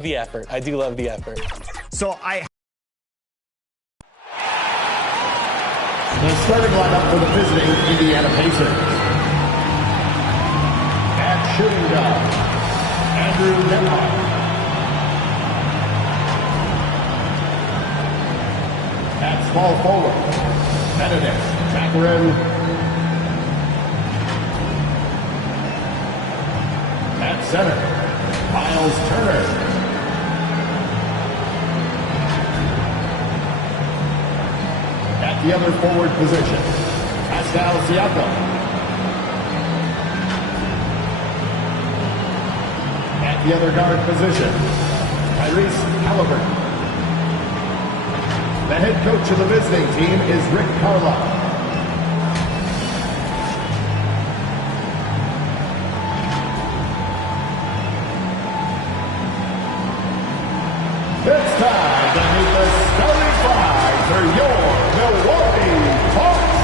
The effort. I do love the effort. So The starting lineup for the visiting Indiana Pacers. At shooting guard, Andrew Nemhart. At small forward, Benedict Mathurin. At center, Miles Turner. At the other forward position, Pascal Siakam. At the other guard position, Tyrese Halliburton. The head coach of the visiting team is Rick Carlisle. It's time to meet the starting five for your Milwaukee Bucks.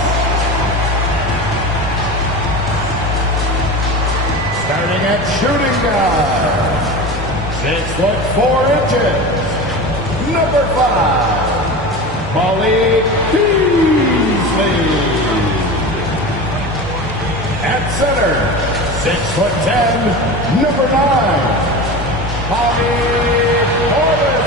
Starting at shooting guard, 6'4", number 5, Malik Beasley. At center, 6'10", number 9, Bobby Portis.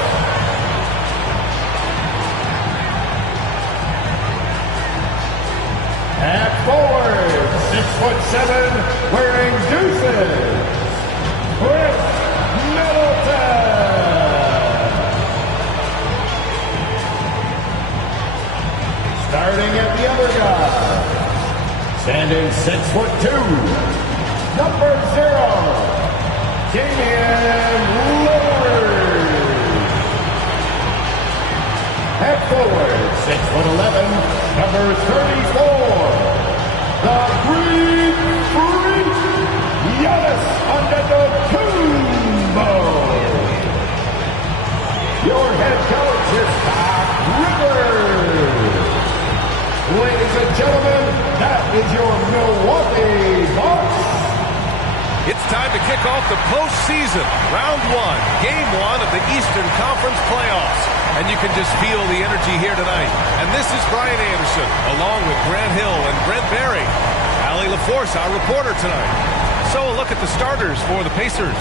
At forward, 6'7", wearing deuces, Chris Middleton. Starting at the other guard, standing 6'2", number 0, Damian Lillard. At forward, 6'11", number 34, the Greek Freak, Giannis Antetokounmpo. Your head coach is Doc Rivers. Ladies and gentlemen, that is your Milwaukee Bucks. It's time to kick off the postseason, round 1, game 1 of the Eastern Conference playoffs. And you can just feel the energy here tonight. And this is Brian Anderson, along with Grant Hill and Brent Barry. Allie LaForce, our reporter tonight. So a look at the starters for the Pacers.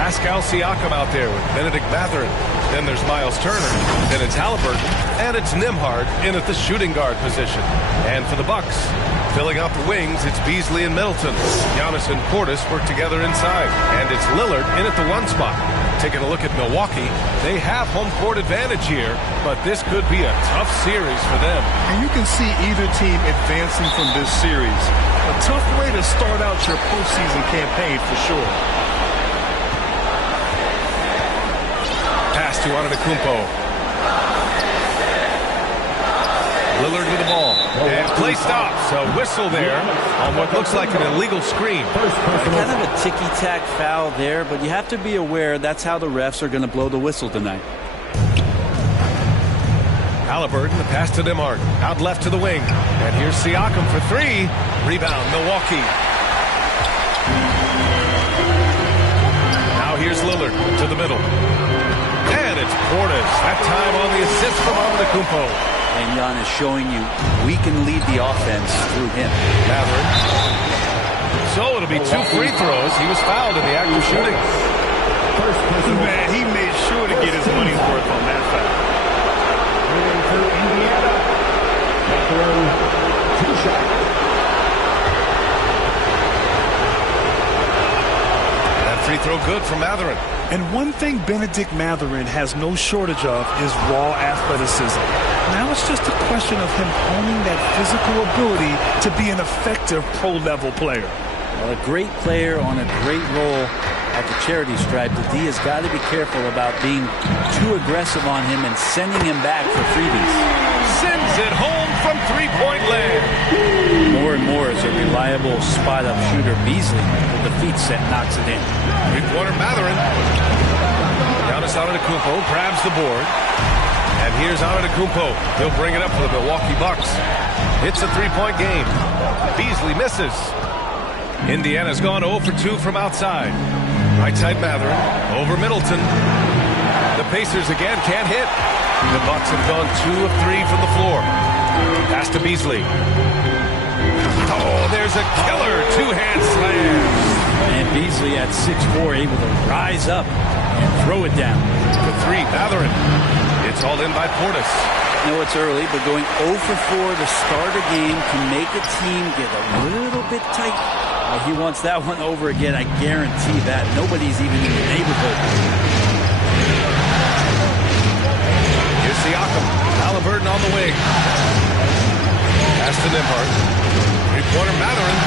Pascal Siakam out there with Benedict Mathurin. Then there's Miles Turner. Then it's Halliburton. And it's Nemhart in at the shooting guard position. And for the Bucks, filling out the wings, it's Beasley and Middleton. Giannis and Portis work together inside. And it's Lillard in at the 1 spot. Taking a look at Milwaukee, they have home court advantage here, but this could be a tough series for them. And you can see either team advancing from this series. A tough way to start out your postseason campaign for sure. Pass to Antetokounmpo. Lillard with the ball. And play stops. A whistle there on what looks like an illegal screen. Kind of a ticky-tack foul there, but you have to be aware that's how the refs are going to blow the whistle tonight. Halliburton, the pass to Nemhart. Out left to the wing. And here's Siakam for 3. Rebound, Milwaukee. Now here's Lillard to the middle. And it's Portis. That time on the assist from Antetokounmpo. And Giannis showing you we can lead the offense through him. Mathurin. So it'll be 2 free throws. He was fouled in the act of shooting. Man, he made sure to get his money's worth on that foul. Moving to Indiana. Mathurin, 2 shots. That free throw good from Mathurin. And one thing Benedict Mathurin has no shortage of is raw athleticism. Now it's just a question of him honing that physical ability to be an effective pro-level player. Well, a great player on a great role at the charity stripe. The D has got to be careful about being too aggressive on him and sending him back for freebies. Sends it home from three-point land. More and more as a reliable spot-up shooter, Beasley with the feet set knocks it in. Three-pointer Mathurin. Giannis Antetokounmpo grabs the board. And here's Antetokounmpo. He'll bring it up for the Milwaukee Bucks. It's a three-point game. Beasley misses. Indiana's gone 0 for 2 from outside. Right side Mathurin over Middleton. Pacers again can't hit. The Bucks have gone 2 of 3 from the floor. Pass to Beasley. Oh, there's a killer two-hand slam. And Beasley at 6'4", able to rise up and throw it down. For 3, Mathurin. It's hauled in by Portis. I know it's early, but going 0 for 4 to start a game can make a team get a little bit tight. He wants that one over again, I guarantee that. Nobody's even in the neighborhood. Here's Siakam. Halliburton on the wing. Pass to Nembhard. Three-pointer Mathurin.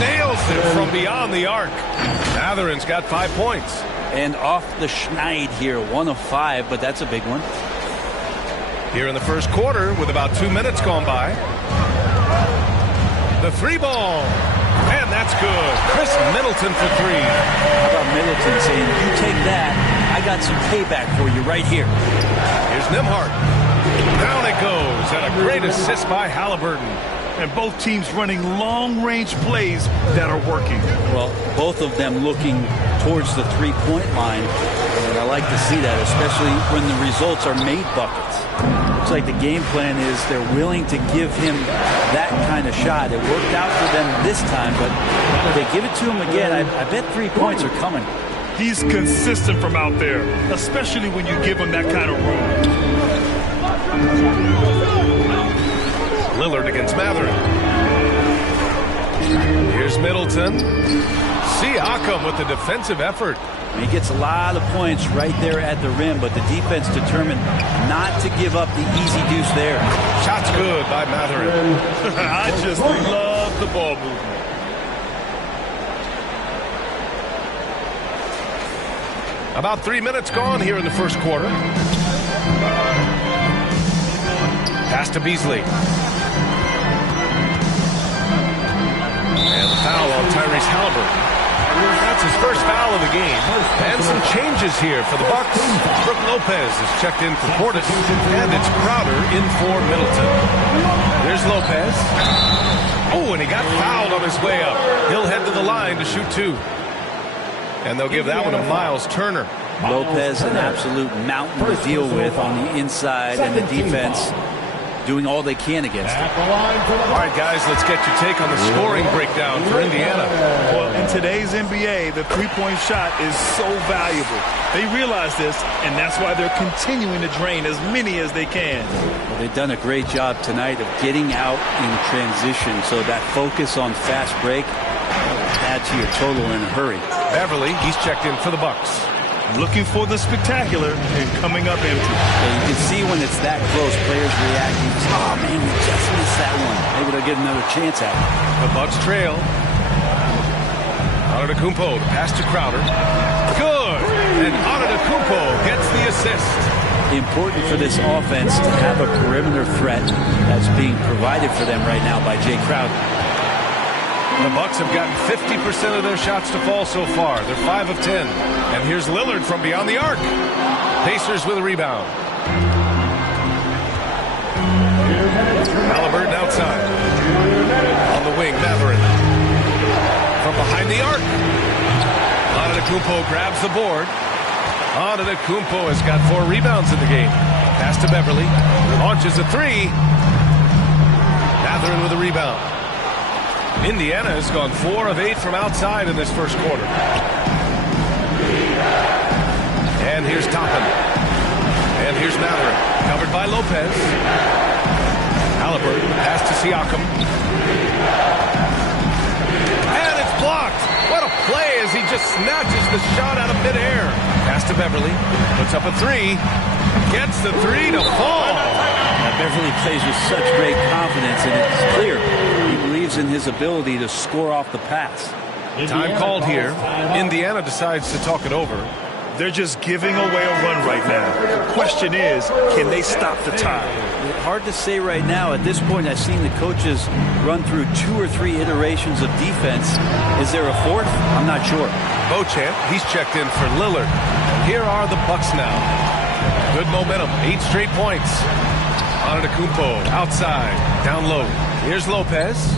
Nails it from beyond the arc. Mathurin's got 5 points. And off the schneid here, 1 of 5, but that's a big one. Here in the first quarter with about 2 minutes gone by. The 3-ball. And that's good. Chris Middleton for 3. How about Middleton saying, you take that, I got some payback for you right here. Here's Nembhard. Down it goes. And a great assist by Halliburton. And both teams running long-range plays that are working. Well, both of them looking towards the three-point line. And I like to see that, especially when the results are made buckets. Looks like the game plan is they're willing to give him that kind of shot. It worked out for them this time, but if they give it to him again, I bet 3 points are coming. He's consistent from out there, especially when you give him that kind of room. Lillard against Mathurin. Here's Middleton. Siakam with the defensive effort. He gets a lot of points right there at the rim, but the defense determined not to give up the easy deuce there. Shot's good by Mathurin. I just love the ball movement. About 3 minutes gone here in the first quarter. Pass to Beasley. And the foul on Tyrese Halliburton. That's his first foul of the game. And some changes here for the Bucks. Brook Lopez is checked in for Portis. And it's Crowder in for Middleton. There's Lopez. Oh, and he got fouled on his way up. He'll head to the line to shoot 2. And they'll give that one to Miles Turner. Lopez, an absolute mountain to deal with on the inside, and the defense doing all they can against him. All right, guys, let's get your take on the scoring breakdown for Indiana. Well, in today's NBA, the three-point shot is so valuable. They realize this, and that's why they're continuing to drain as many as they can. Well, they've done a great job tonight of getting out in transition, so that focus on fast break adds to your total in a hurry. Beverly, he's checked in for the Bucks. Looking for the spectacular and coming up empty. Yeah, you can see when it's that close, players reacting. Oh, man, we just missed that one. Maybe they'll get another chance at it. The Bucks trail. Antetokounmpo, the pass to Crowder. Good! And Antetokounmpo gets the assist. Important for this offense to have a perimeter threat that's being provided for them right now by Jay Crowder. The Bucks have gotten 50% of their shots to fall so far. They're 5 of 10. And here's Lillard from beyond the arc. Pacers with a rebound. Halliburton outside. On the wing, Mathurin. From behind the arc. Antetokounmpo grabs the board. Antetokounmpo has got 4 rebounds in the game. Pass to Beverly. Launches a 3. Mathurin with a rebound. Indiana has gone 4 of 8 from outside in this first quarter. And here's Toppin. And here's Mathurin. Covered by Lopez. Halliburton, pass to Siakam. And it's blocked. What a play as he just snatches the shot out of midair. Pass to Beverly. Puts up a 3. Gets the 3 to fall. Now, Beverly plays with such great confidence, and it's clear he believes in his ability to score off the pass. Time called here. Indiana decides to talk it over. They're just giving away a run right now. The question is, can they stop the time? Hard to say right now. At this point, I've seen the coaches run through 2 or 3 iterations of defense. Is there a 4th? I'm not sure. Beauchamp, he's checked in for Lillard. Here are the Bucks now. Good momentum, 8 straight points. Antetokounmpo outside, down low. Here's Lopez.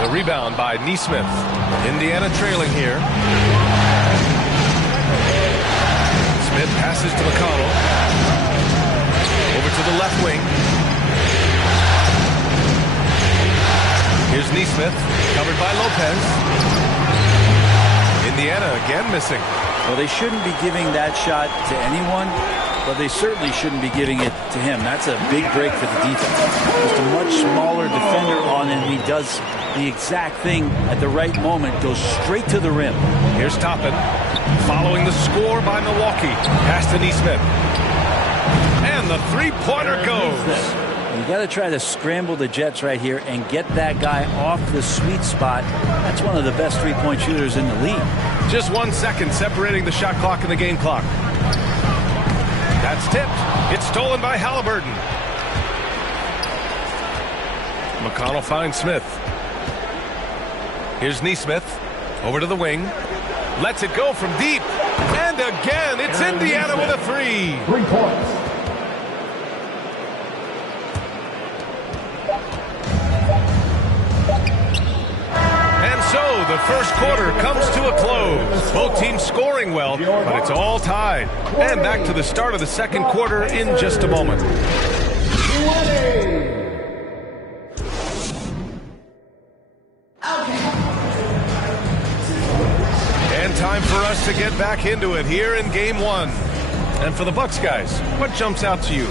The rebound by Nesmith. Indiana trailing here. Smith passes passes to McConnell. Over to the left wing. Here's Neesmith, covered by Lopez. Indiana again missing. Well, they shouldn't be giving that shot to anyone, but they certainly shouldn't be giving it to him. That's a big break for the defense. Just a much smaller defender on him. He does the exact thing at the right moment, goes straight to the rim. Here's Toppin, following the score by Milwaukee. Pass to Neesmith. And the three-pointer goes. You got to try to scramble the Jets right here and get that guy off the sweet spot. That's one of the best three-point shooters in the league. Just 1 second separating the shot clock and the game clock. That's tipped. It's stolen by Halliburton. McConnell finds Smith. Here's Neesmith. Over to the wing. Lets it go from deep. And again, it's Indiana with a three. 3 points. So the first quarter comes to a close. Both teams scoring well, but it's all tied. And back to the start of the second quarter in just a moment. And time for us to get back into it here in game one. And for the Bucks guys, what jumps out to you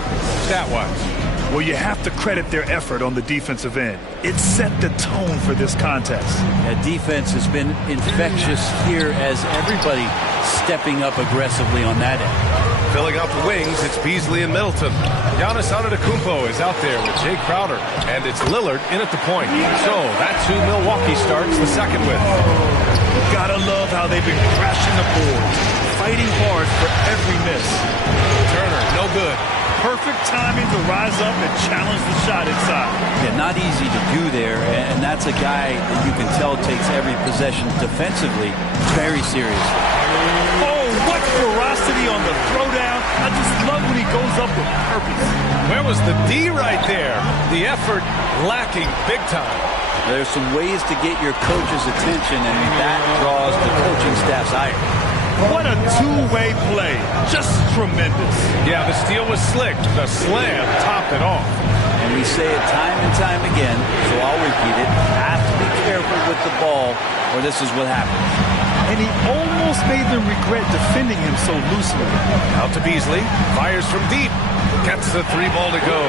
stat-wise? Well, you have to credit their effort on the defensive end. It set the tone for this contest. That defense has been infectious here as everybody stepping up aggressively on that end. Filling out the wings, it's Beasley and Middleton. Giannis Antetokounmpo is out there with Jay Crowder, and it's Lillard in at the point. So that's who Milwaukee starts the second with. Gotta love how they've been crashing the boards, fighting hard for every miss. Turner, no good. Perfect timing to rise up and challenge the shot inside. Yeah, not easy to do there, and that's a guy that you can tell takes every possession defensively very seriously. Oh, what ferocity on the throwdown. I just love when he goes up with purpose. Where was the D right there? The effort lacking big time. There's some ways to get your coach's attention, and that draws the coaching staff's ire. What a two-way play. Just tremendous. Yeah, the steal was slick. The slam topped it off. And we say it time and time again, so I'll repeat it. Have to be careful with the ball, or this is what happens. And he almost made them regret defending him so loosely. Out to Beasley. Fires from deep. Gets the three ball to go.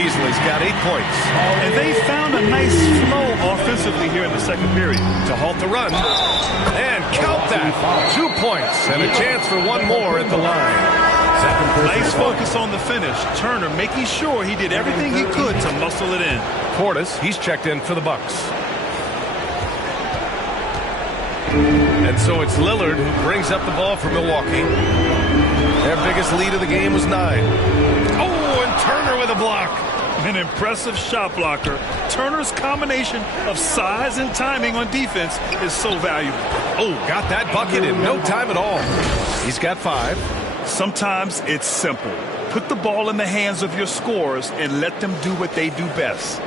Beasley's got 8 points. And they found a nice flow offensively here in the second period. To halt the run. And count that. 2 points and a chance for one more at the line. Nice focus on the finish. Turner making sure he did everything he could to muscle it in. Portis, he's checked in for the Bucks. And so it's Lillard who brings up the ball for Milwaukee. Their biggest lead of the game was 9. Oh, and Turner with a block. An impressive shot blocker. Turner's combination of size and timing on defense is so valuable. Oh, got that bucket in no time at all. He's got 5. Sometimes it's simple. Put the ball in the hands of your scorers and let them do what they do best.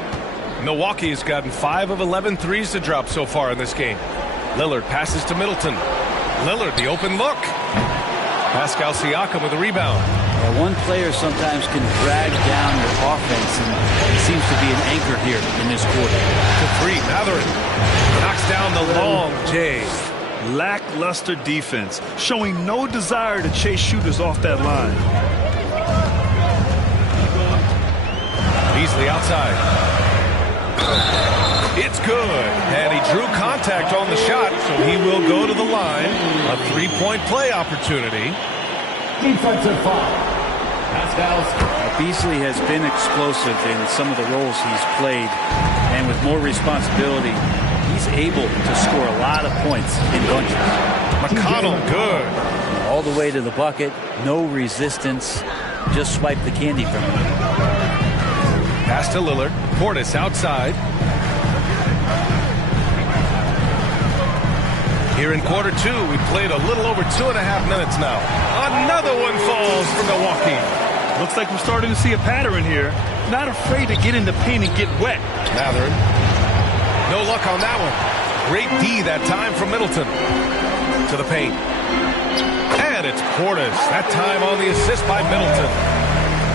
Milwaukee has gotten 5 of 11 threes to drop so far in this game. Lillard passes to Middleton. Lillard, the open look. Pascal Siakam with a rebound. One player sometimes can drag down your offense, and he seems to be an anchor here in this quarter. To 3, Matherin knocks down the long J. Lackluster defense, showing no desire to chase shooters off that line. Beasley outside. It's good, and he drew contact on the shot, so he will go to the line. A 3-point play opportunity. Defensive foul. Pascal's. Beasley has been explosive in some of the roles he's played, and with more responsibility, he's able to score a lot of points in bunches. McConnell, good. All the way to the bucket, no resistance, just swipe the candy from him. Pass to Lillard. Portis outside. Here in quarter 2, we played a little over 2.5 minutes now. Another one falls for Milwaukee. Looks like we're starting to see a pattern here. Not afraid to get in the paint and get wet. Matherin. No luck on that one. Great D that time from Middleton. To the paint. And And it's Portis. That time on the assist by Middleton.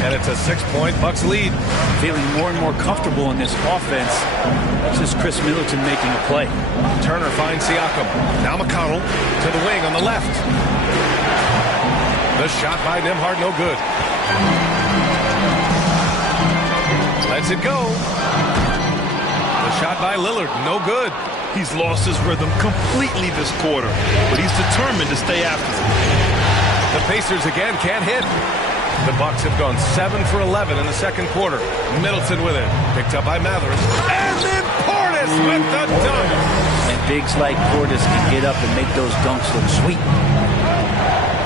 And it's a 6-point Bucks lead. Feeling more and more comfortable in this offense. This is Chris Middleton making a play. Turner finds Siakam. Now McConnell to the wing on the left. The shot by Nembhard, no good. Lets it go. The shot by Lillard, no good. He's lost his rhythm completely this quarter, but he's determined to stay after it. The Pacers again can't hit. The Bucks have gone 7 for 11 in the second quarter. Middleton with it. Picked up by Matherin. And then Portis with the dunk. And bigs like Portis can get up and make those dunks look sweet.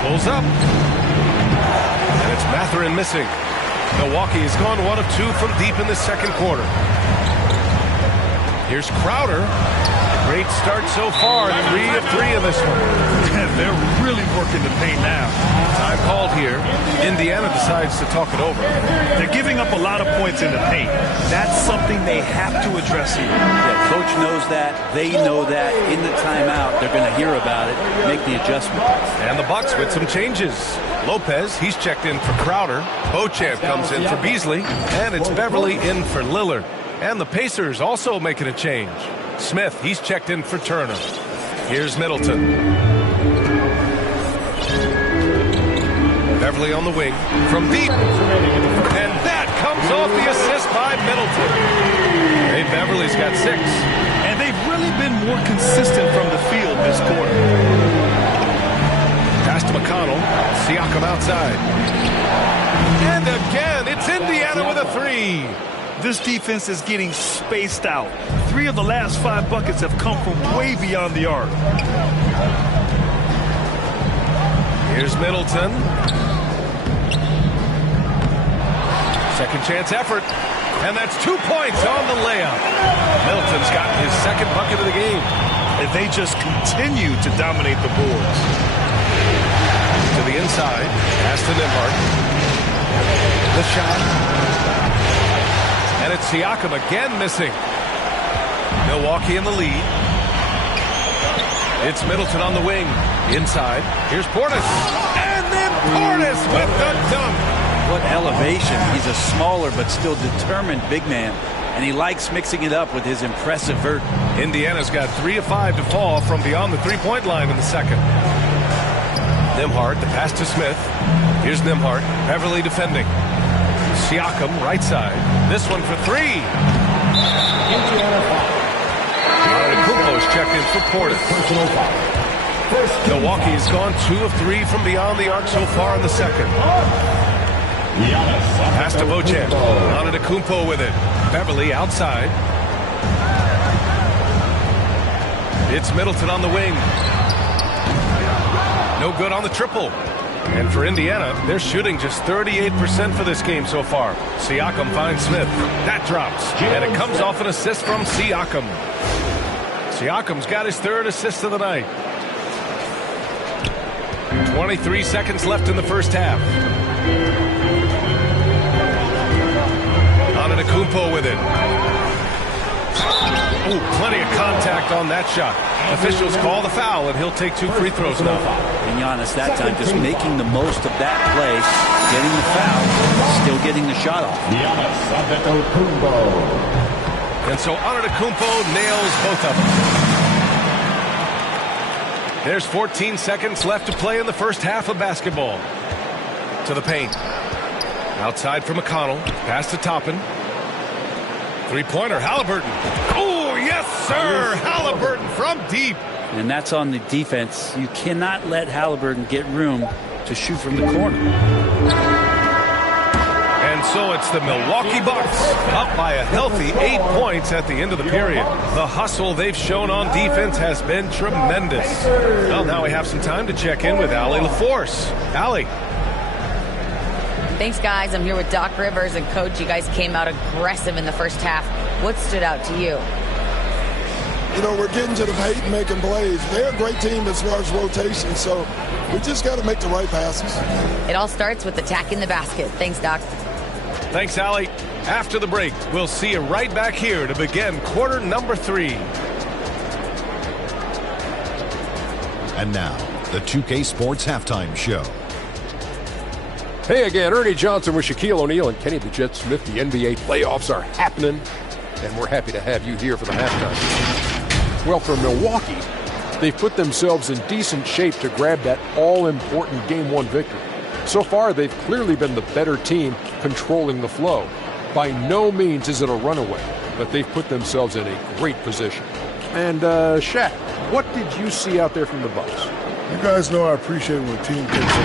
Pulls up. And it's Matherin missing. Milwaukee has gone 1 of 2 from deep in the second quarter. Here's Crowder. Great start so far. 3 of 3 in this one. They're really working the paint now. Time called here. Indiana decides to talk it over. They're giving up a lot of points in the paint. That's something they have to address here. Yeah, coach knows that. They know that. In the timeout, they're going to hear about it, make the adjustment. And the Bucks with some changes. Lopez, he's checked in for Crowder. Beauchamp comes in for Beasley. And it's Beverly in for Lillard. And the Pacers also making a change. Smith, he's checked in for Turner. Here's Middleton. Beverly on the wing from deep. And that comes off the assist by Middleton. Hey, Beverly's got 6. And they've really been more consistent from the field this quarter. Pass to McConnell. Siakam outside. And again, it's Indiana with a 3. This defense is getting spaced out. 3 of the last 5 buckets have come from way beyond the arc. Here's Middleton. Second chance effort. And that's 2 points on the layup. Middleton's gotten his second bucket of the game. And they just continue to dominate the boards. To the inside. Pass to Nembhard. The shot. And it's Siakam again missing. Milwaukee in the lead. It's Middleton on the wing. Inside. Here's Portis. And then Portis with the dunk. What elevation. He's a smaller but still determined big man. And he likes mixing it up with his impressive vert. Indiana's got 3 of 5 to fall from beyond the three-point line in the second. Nembhard, the pass to Smith. Here's Nembhard. Beverly defending. Siakam, right side. This one for 3. Antetokounmpo's checked in for Portis. Milwaukee's gone 2 of 3 from beyond the arc so far in the second. Pass to Beauchamp. Antetokounmpo with it. Beverly outside. It's Middleton on the wing. No good on the triple. And for Indiana, they're shooting just 38% for this game so far. Siakam finds Smith. That drops. And it comes off an assist from Siakam. Siakam's got his 3rd assist of the night. 23 seconds left in the first half. Antetokounmpo with it. Ooh, plenty of contact on that shot. Officials call the foul, and he'll take 2 free throws now. And Giannis that time just making the most of that play, getting the foul, still getting the shot off. And so Antetokounmpo nails both of them. There's 14 seconds left to play in the first half of basketball. To the paint. Outside for McConnell. Pass to Toppin. Three-pointer, Halliburton. Oh, yes, sir! Halliburton from deep. And that's on the defense. You cannot let Halliburton get room to shoot from the corner. And so it's the Milwaukee Bucks up by a healthy 8 points at the end of the period. The hustle they've shown on defense has been tremendous. Well, now we have some time to check in with Allie LaForce. Allie. Thanks, guys. I'm here with Doc Rivers and Coach. You guys came out aggressive in the first half. What stood out to you? You know, we're getting to the paint and making plays. They're a great team as far as rotation, so we just got to make the right passes. It all starts with attacking the basket. Thanks, Doc. Thanks, Allie. After the break, we'll see you right back here to begin quarter number 3. And now, the 2K Sports Halftime Show. Hey again, Ernie Johnson with Shaquille O'Neal and Kenny the Jet Smith. The NBA playoffs are happening, and we're happy to have you here for the halftime. Well, for Milwaukee, they've put themselves in decent shape to grab that all-important Game 1 victory. So far, they've clearly been the better team controlling the flow. By no means is it a runaway, but they've put themselves in a great position. And, Shaq, what did you see out there from the Bucks? You guys know I appreciate when a team takes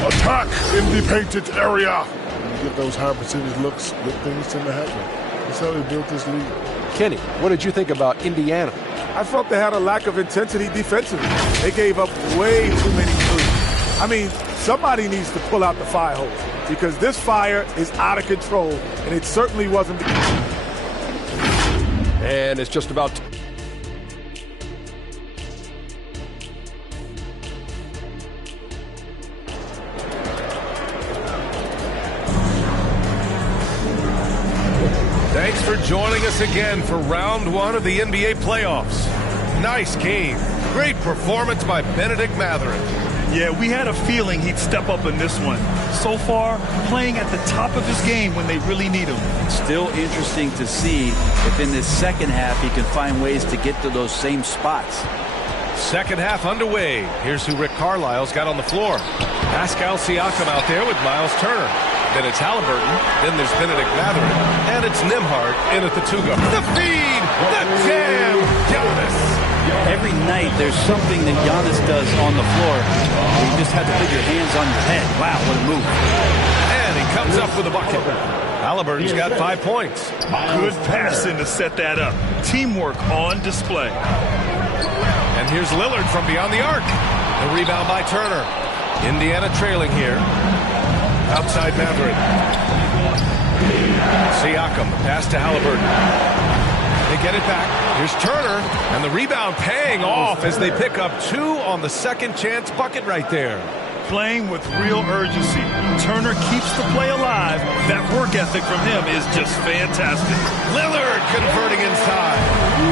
attack in the painted area. When you get those high percentage looks, good things tend to happen. That's how they built this league. Kenny, what did you think about Indiana? I felt they had a lack of intensity defensively. They gave up way too many threes. I mean, somebody needs to pull out the fire hose because this fire is out of control, and it certainly wasn't. And it's just about Thanks for joining us again for round 1 of the NBA playoffs. Nice game. Great performance by Benedict Mathurin. Yeah, we had a feeling he'd step up in this one. So far, playing at the top of his game when they really need him. Still interesting to see if in this second half he can find ways to get to those same spots. Second half underway. Here's who Rick Carlisle's got on the floor. Pascal Siakam out there with Miles Turner. Then it's Halliburton. Then there's Benedict Mathurin. And it's Nembhard in at the 2-guard. The feed! The jam! Giannis! Every night there's something that Giannis does on the floor. You just have to put your hands on your head. Wow, what a move. And he comes up with a bucket. Halliburton's got 5 points. Good passing to set that up. Teamwork on display. And here's Lillard from beyond the arc. The rebound by Turner. Indiana trailing here. Outside Mathurin. Siakam, pass to Halliburton. They get it back. Here's Turner, and the rebound paying off as they pick up 2 on the second chance bucket right there. Playing with real urgency. Turner keeps the play alive. That work ethic from him is just fantastic. Lillard converting inside.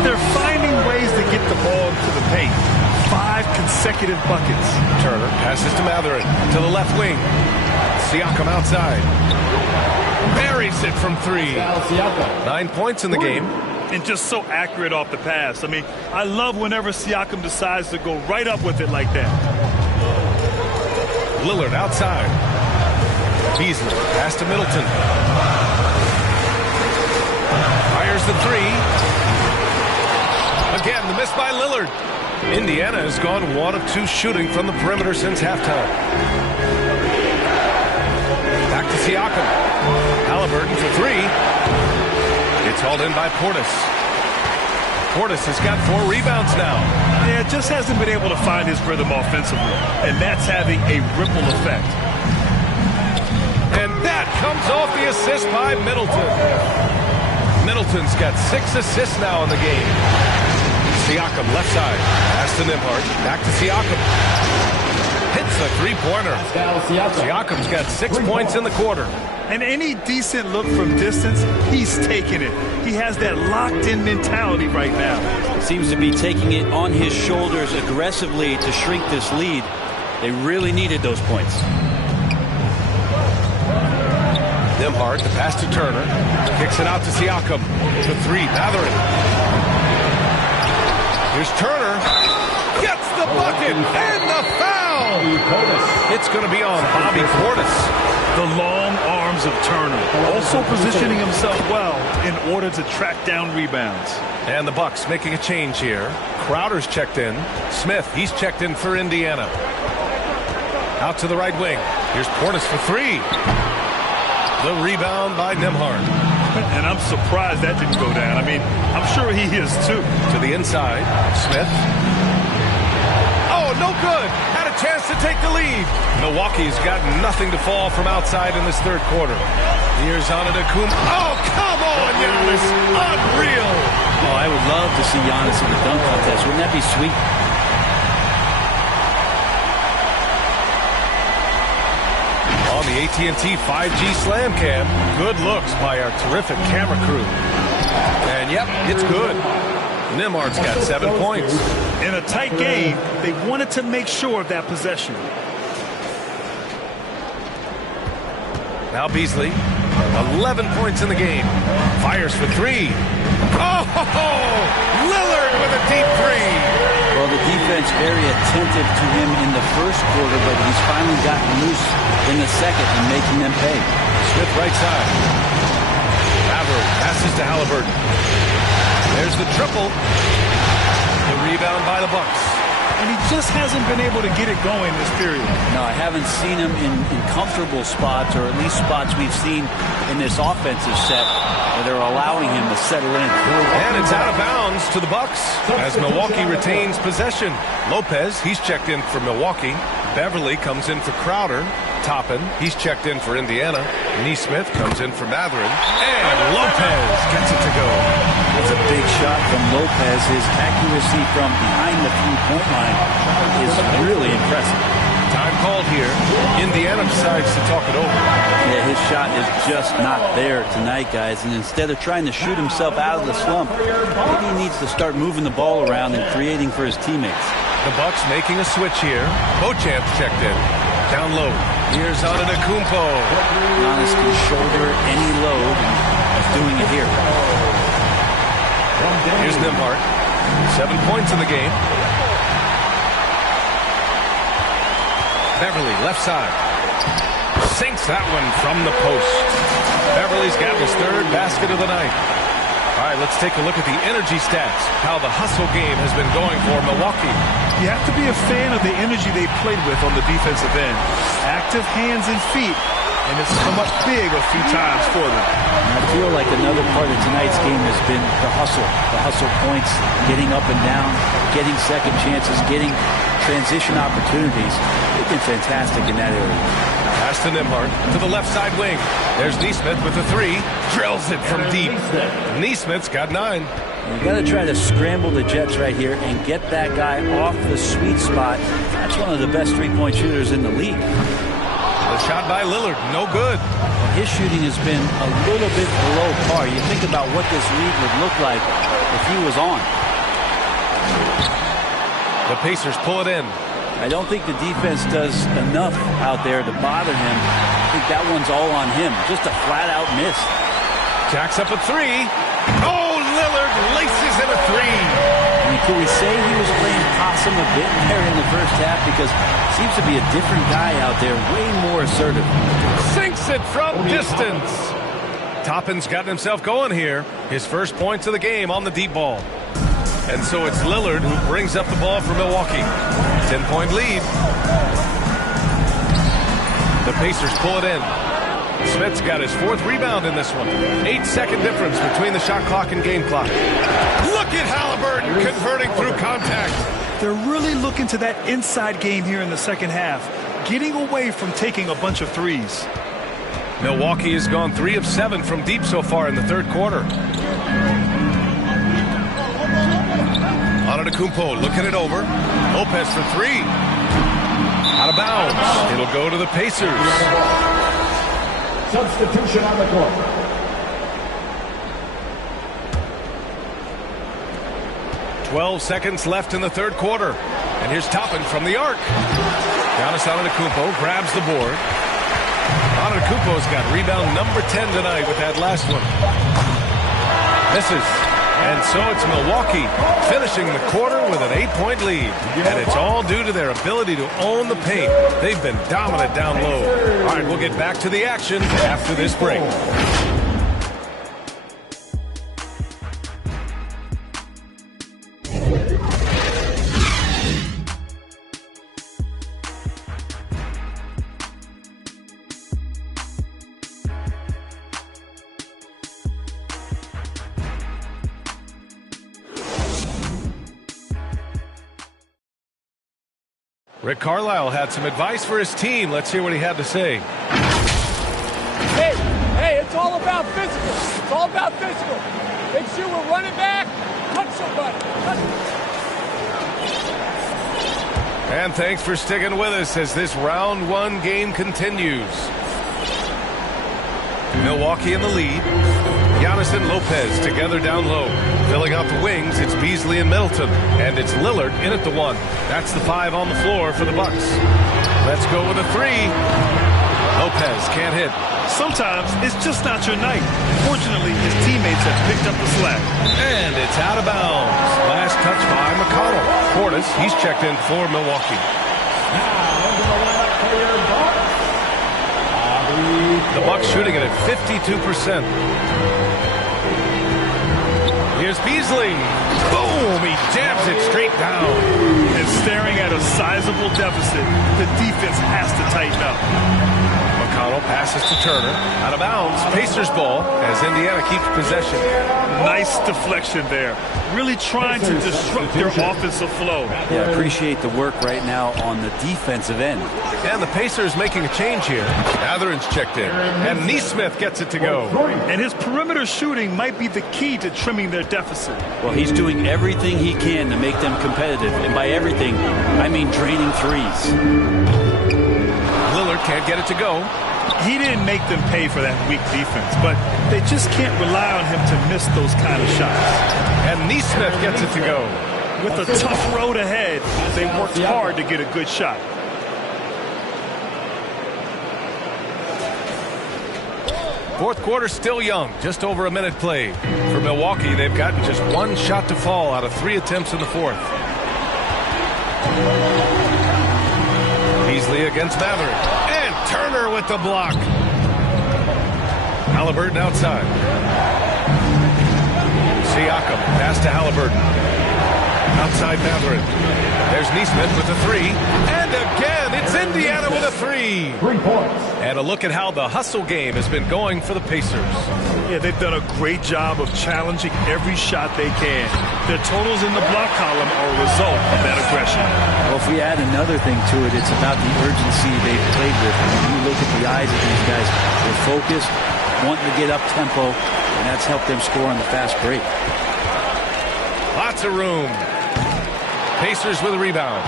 They're finding ways to get the ball to the paint. 5 consecutive buckets. Turner passes to Mathurin to the left wing. Siakam outside. Buries it from 3. 9 points in the game. And just so accurate off the pass. I mean, I love whenever Siakam decides to go right up with it like that. Lillard outside. Beasley pass to Middleton. Fires the 3. Again, the miss by Lillard. Indiana has gone 1 of 2 shooting from the perimeter since halftime. Back to Siakam. Halliburton for 3. It's hauled in by Portis. Portis has got 4 rebounds now. Yeah, just hasn't been able to find his rhythm offensively, and that's having a ripple effect. And that comes off the assist by Middleton. Middleton's got 6 assists now in the game. Siakam left side. Pass to Nembhard. Back to Siakam. Hits the 3-pointer. Siakam's got 6 points in the quarter. And any decent look from distance, he's taking it. He has that locked-in mentality right now. Seems to be taking it on his shoulders aggressively to shrink this lead. They really needed those points. Nembhard, the pass to Turner. Kicks it out to Siakam. To 3, Mathurin. Here's Turner. Gets the bucket and the foul. It's going to be on Bobby Portis. The long arms of Turner, also positioning himself well in order to track down rebounds. And the Bucks making a change here. Crowder's checked in. Smith, he's checked in for Indiana. Out to the right wing. Here's Portis for 3. The rebound by Nembhard. And I'm surprised that didn't go down. I mean, I'm sure he is too. To the inside, Smith. Oh, no good. Had a chance to take the lead. Milwaukee's got nothing to fall from outside in this third quarter. Here's Antetokounmpo. Oh, come on, Giannis. Unreal. Oh, I would love to see Giannis in the dunk contest. Wouldn't that be sweet? On the AT&T 5G Slam Cam, good looks by our terrific camera crew. And yep, it's good. Nembhard's got 7 points. In a tight game, they wanted to make sure of that possession. Now Beasley, 11 points in the game. Fires for three. Oh, Lillard with a deep three. Well, the defense very attentive to him in the first quarter, but he's finally gotten loose in the second and making them pay. Smith right side. Beverly passes to Halliburton. There's the triple. The rebound by the Bucks. And he just hasn't been able to get it going this period. No, I haven't seen him in comfortable spots, or at least spots we've seen in this offensive set where they're allowing him to settle in. And it's out of bounds to the Bucks as Milwaukee retains possession. Lopez, he's checked in for Milwaukee. Beverly comes in for Crowder. Toppin, he's checked in for Indiana. Nesmith comes in for Mathurin. And Lopez gets it to go. That's a big shot from Lopez. His accuracy from behind the three-point line is really impressive. Time called here. Indiana decides to talk it over. Yeah, his shot is just not there tonight, guys. And instead of trying to shoot himself out of the slump, maybe he needs to start moving the ball around and creating for his teammates. The Bucks making a switch here. Beauchamp's checked in. Down low. Here's Antetokounmpo. Giannis can shoulder any load. He's doing it here. Here's Nembhard. 7 points in the game. Beverly, left side. Sinks that one from the post. Beverly's got his third basket of the night. All right, let's take a look at the energy stats. How the hustle game has been going for Milwaukee. You have to be a fan of the energy they played with on the defensive end. Active hands and feet, and it's come up big a few times for them. And I feel like another part of tonight's game has been the hustle points, getting up and down, getting second chances, getting transition opportunities. They've been fantastic in that area. Pass to Nembhard to the left side wing. There's Nesmith with the three. Drills it from deep. Nesmith's got 9. You got to try to scramble the Jets right here and get that guy off the sweet spot. That's one of the best three-point shooters in the league. The shot by Lillard, no good. His shooting has been a little bit below par. You think about what this league would look like if he was on. The Pacers pull it in. I don't think the defense does enough out there to bother him. I think that one's all on him. Just a flat-out miss. Jacks up a three. Oh, Lillard laces in a three. I mean, could we say he was playing possum a bit there in the first half? Because it seems to be a different guy out there, way more assertive. Sinks it from distance. Toppin's gotten himself going here. His first points of the game on the deep ball. And so it's Lillard who brings up the ball for Milwaukee. 10-point lead. The Pacers pull it in. Smith's got his 4th rebound in this one. 8-second difference between the shot clock and game clock. Look at Halliburton converting through contact. They're really looking to that inside game here in the second half, getting away from taking a bunch of threes. Milwaukee has gone 3 of 7 from deep so far in the third quarter. Antetokounmpo looking it over. Lopez for 3. Out of bounds. It'll go to the Pacers. Substitution on the court. "12 seconds left in the third quarter. And here's Toppin from the arc. Giannis Antetokounmpo grabs the board. Antetokounmpo's got rebound number 10 tonight with that last one. Misses. And so it's Milwaukee finishing the quarter with an 8-point lead. And it's all due to their ability to own the paint. They've been dominant down low. All right, we'll get back to the action after this break. Rick Carlisle had some advice for his team. Let's hear what he had to say. Hey, it's all about physical. It's all about physical. Make sure we're running back. Touch somebody. And thanks for sticking with us as this round 1 game continues. Milwaukee in the lead. Giannis and Lopez together down low. Filling out the wings, it's Beasley and Middleton. And it's Lillard in at the 1. That's the 5 on the floor for the Bucks. Let's go with a 3. Lopez can't hit. Sometimes it's just not your night. Fortunately, his teammates have picked up the slack. And it's out of bounds. Last touch by McConnell. Portis, he's checked in for Milwaukee. The Bucks shooting it at 52%. Here's Beasley. Boom! He jams it straight down. And staring at a sizable deficit, the defense has to tighten up. McConnell passes to Turner. Out of bounds. Pacers ball as Indiana keeps possession. Nice deflection there. Really trying to disrupt their offensive flow. Yeah, appreciate the work right now on the defensive end. And the Pacers making a change here. Mathurin's checked in. And Nesmith gets it to go. And his perimeter shooting might be the key to trimming their deficit. Well, he's doing everything he can to make them competitive. And by everything, I mean draining threes. Lillard can't get it to go. He didn't make them pay for that weak defense, but they just can't rely on him to miss those kind of shots. And Nesmith gets it to go. With a tough road ahead, they worked hard to get a good shot. Fourth quarter still young, just over a minute played. For Milwaukee, they've gotten just 1 shot to fall out of 3 attempts in the fourth. Beasley against Mathurin. And Turner with the block. Halliburton outside. Siakam, pass to Halliburton. Outside Mathurin. There's Nesmith with a 3. And again, it's Indiana with a 3. 3 points. And a look at how the hustle game has been going for the Pacers. Yeah, they've done a great job of challenging every shot they can. Their totals in the block column are a result of that aggression. Well, if we add another thing to it, it's about the urgency they've played with. When you look at the eyes of these guys, they're focused, wanting to get up tempo, and that's helped them score on the fast break. Lots of room. Pacers with a rebound.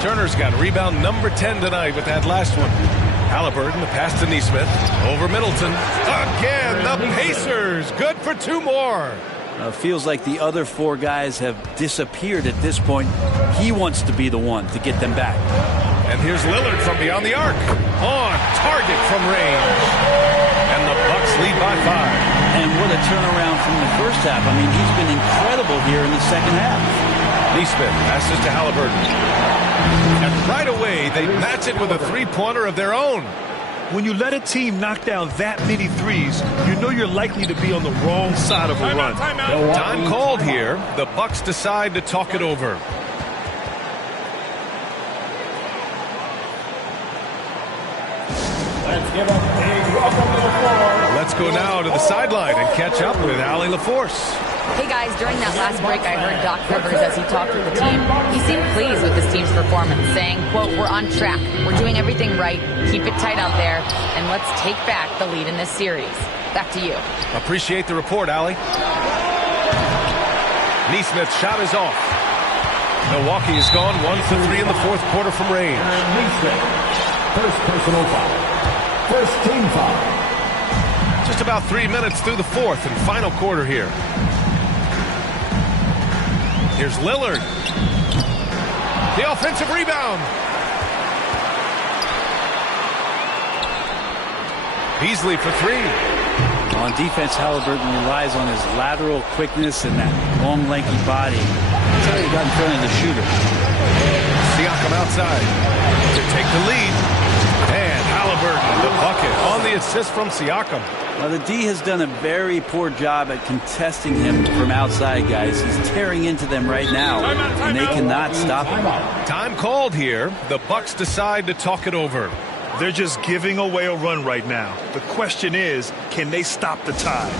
Turner's got rebound number 10 tonight with that last one. Halliburton, the pass to Nesmith. Over Middleton. Again, the Pacers. Good for 2 more. Feels like the other 4 guys have disappeared at this point. He wants to be the one to get them back. And here's Lillard from beyond the arc. On target from range. And the Bucks lead by 5. And what a turnaround from the first half. I mean, he's been incredible here in the second half. Nesmith passes to Halliburton. And right away, they match it with a 3-pointer of their own. When you let a team knock down that many threes, you know you're likely to be on the wrong side of a run. Time called here. The Bucks decide to talk it over. Let's give a big welcome to the floor. Let's go now to the sideline and catch up with Allie LaForce. Hey guys, during that last break, I heard Doc Rivers as he talked with the team. He seemed pleased with his team's performance, saying, quote, "We're on track. We're doing everything right. Keep it tight out there, and let's take back the lead in this series." Back to you. Appreciate the report, Allie. Nesmith's shot is off. Milwaukee has gone 1 for 3 in the fourth quarter from range. Nesmith, first personal foul. First team foul. Just about 3 minutes through the fourth and final quarter here. Here's Lillard. The offensive rebound. Beasley for 3. On defense, Halliburton relies on his lateral quickness and that long, lanky body. That's how he got in front of the shooter. Siakam outside to take the lead. And Halliburton, the bucket on the assist from Siakam. Well, the D has done a very poor job at contesting him from outside, guys. He's tearing into them right now, and they cannot stop him. Time called here. The Bucks decide to talk it over. They're just giving away a run right now. The question is, can they stop the tide?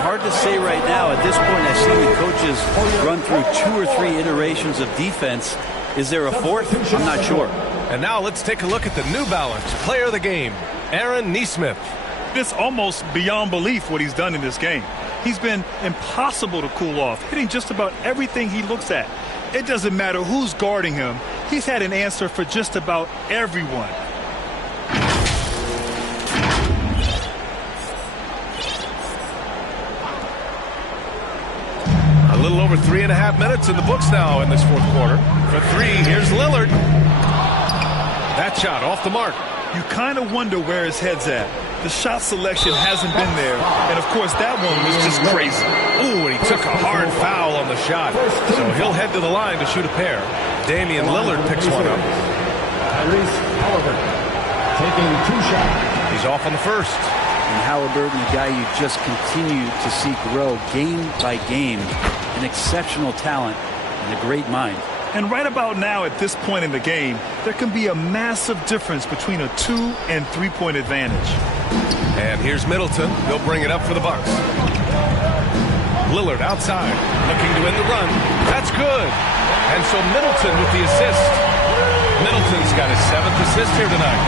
Hard to say right now. At this point, I've seen the coaches run through 2 or 3 iterations of defense. Is there a fourth? I'm not sure. And now let's take a look at the New Balance player of the game, Aaron Nesmith. It's almost beyond belief what he's done in this game. He's been impossible to cool off, hitting just about everything he looks at. It doesn't matter who's guarding him. He's had an answer for just about everyone. over 3.5 minutes in the books now in this fourth quarter. For three, here's Lillard. That shot off the mark. You kind of wonder where his head's at. The shot selection hasn't been there. And, of course, that one was just crazy. Ooh, and he took a hard foul on the shot. So he'll head to the line to shoot a pair. Damian Lillard picks one up. Taking 2 shots. He's off on the first. And Halliburton, a guy you just continue to see grow game by game. An exceptional talent and a great mind. And right about now, at this point in the game, there can be a massive difference between a 2- and 3-point advantage. And here's Middleton. He'll bring it up for the Bucks. Lillard outside, looking to win the run. That's good. And so Middleton with the assist. Middleton's got his 7th assist here tonight.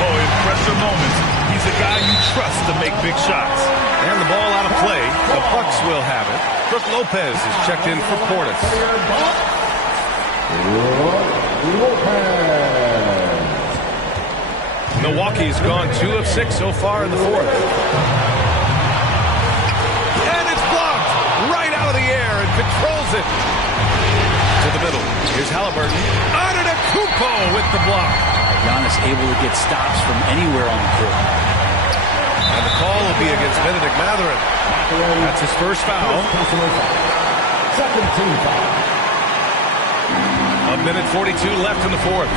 Oh, in pressure moments, he's a guy you trust to make big shots. And the ball out of play. The Bucks will have it. Brook Lopez is checked in for Portis. Milwaukee's gone 2 of 6 so far in the fourth. And it's blocked right out of the air and controls it. To the middle. Here's Halliburton. Antetokounmpo with the block. Giannis able to get stops from anywhere on the court. And the call will be against Benedict Mathurin. That's his first foul. Second team foul. 1:42 left in the fourth.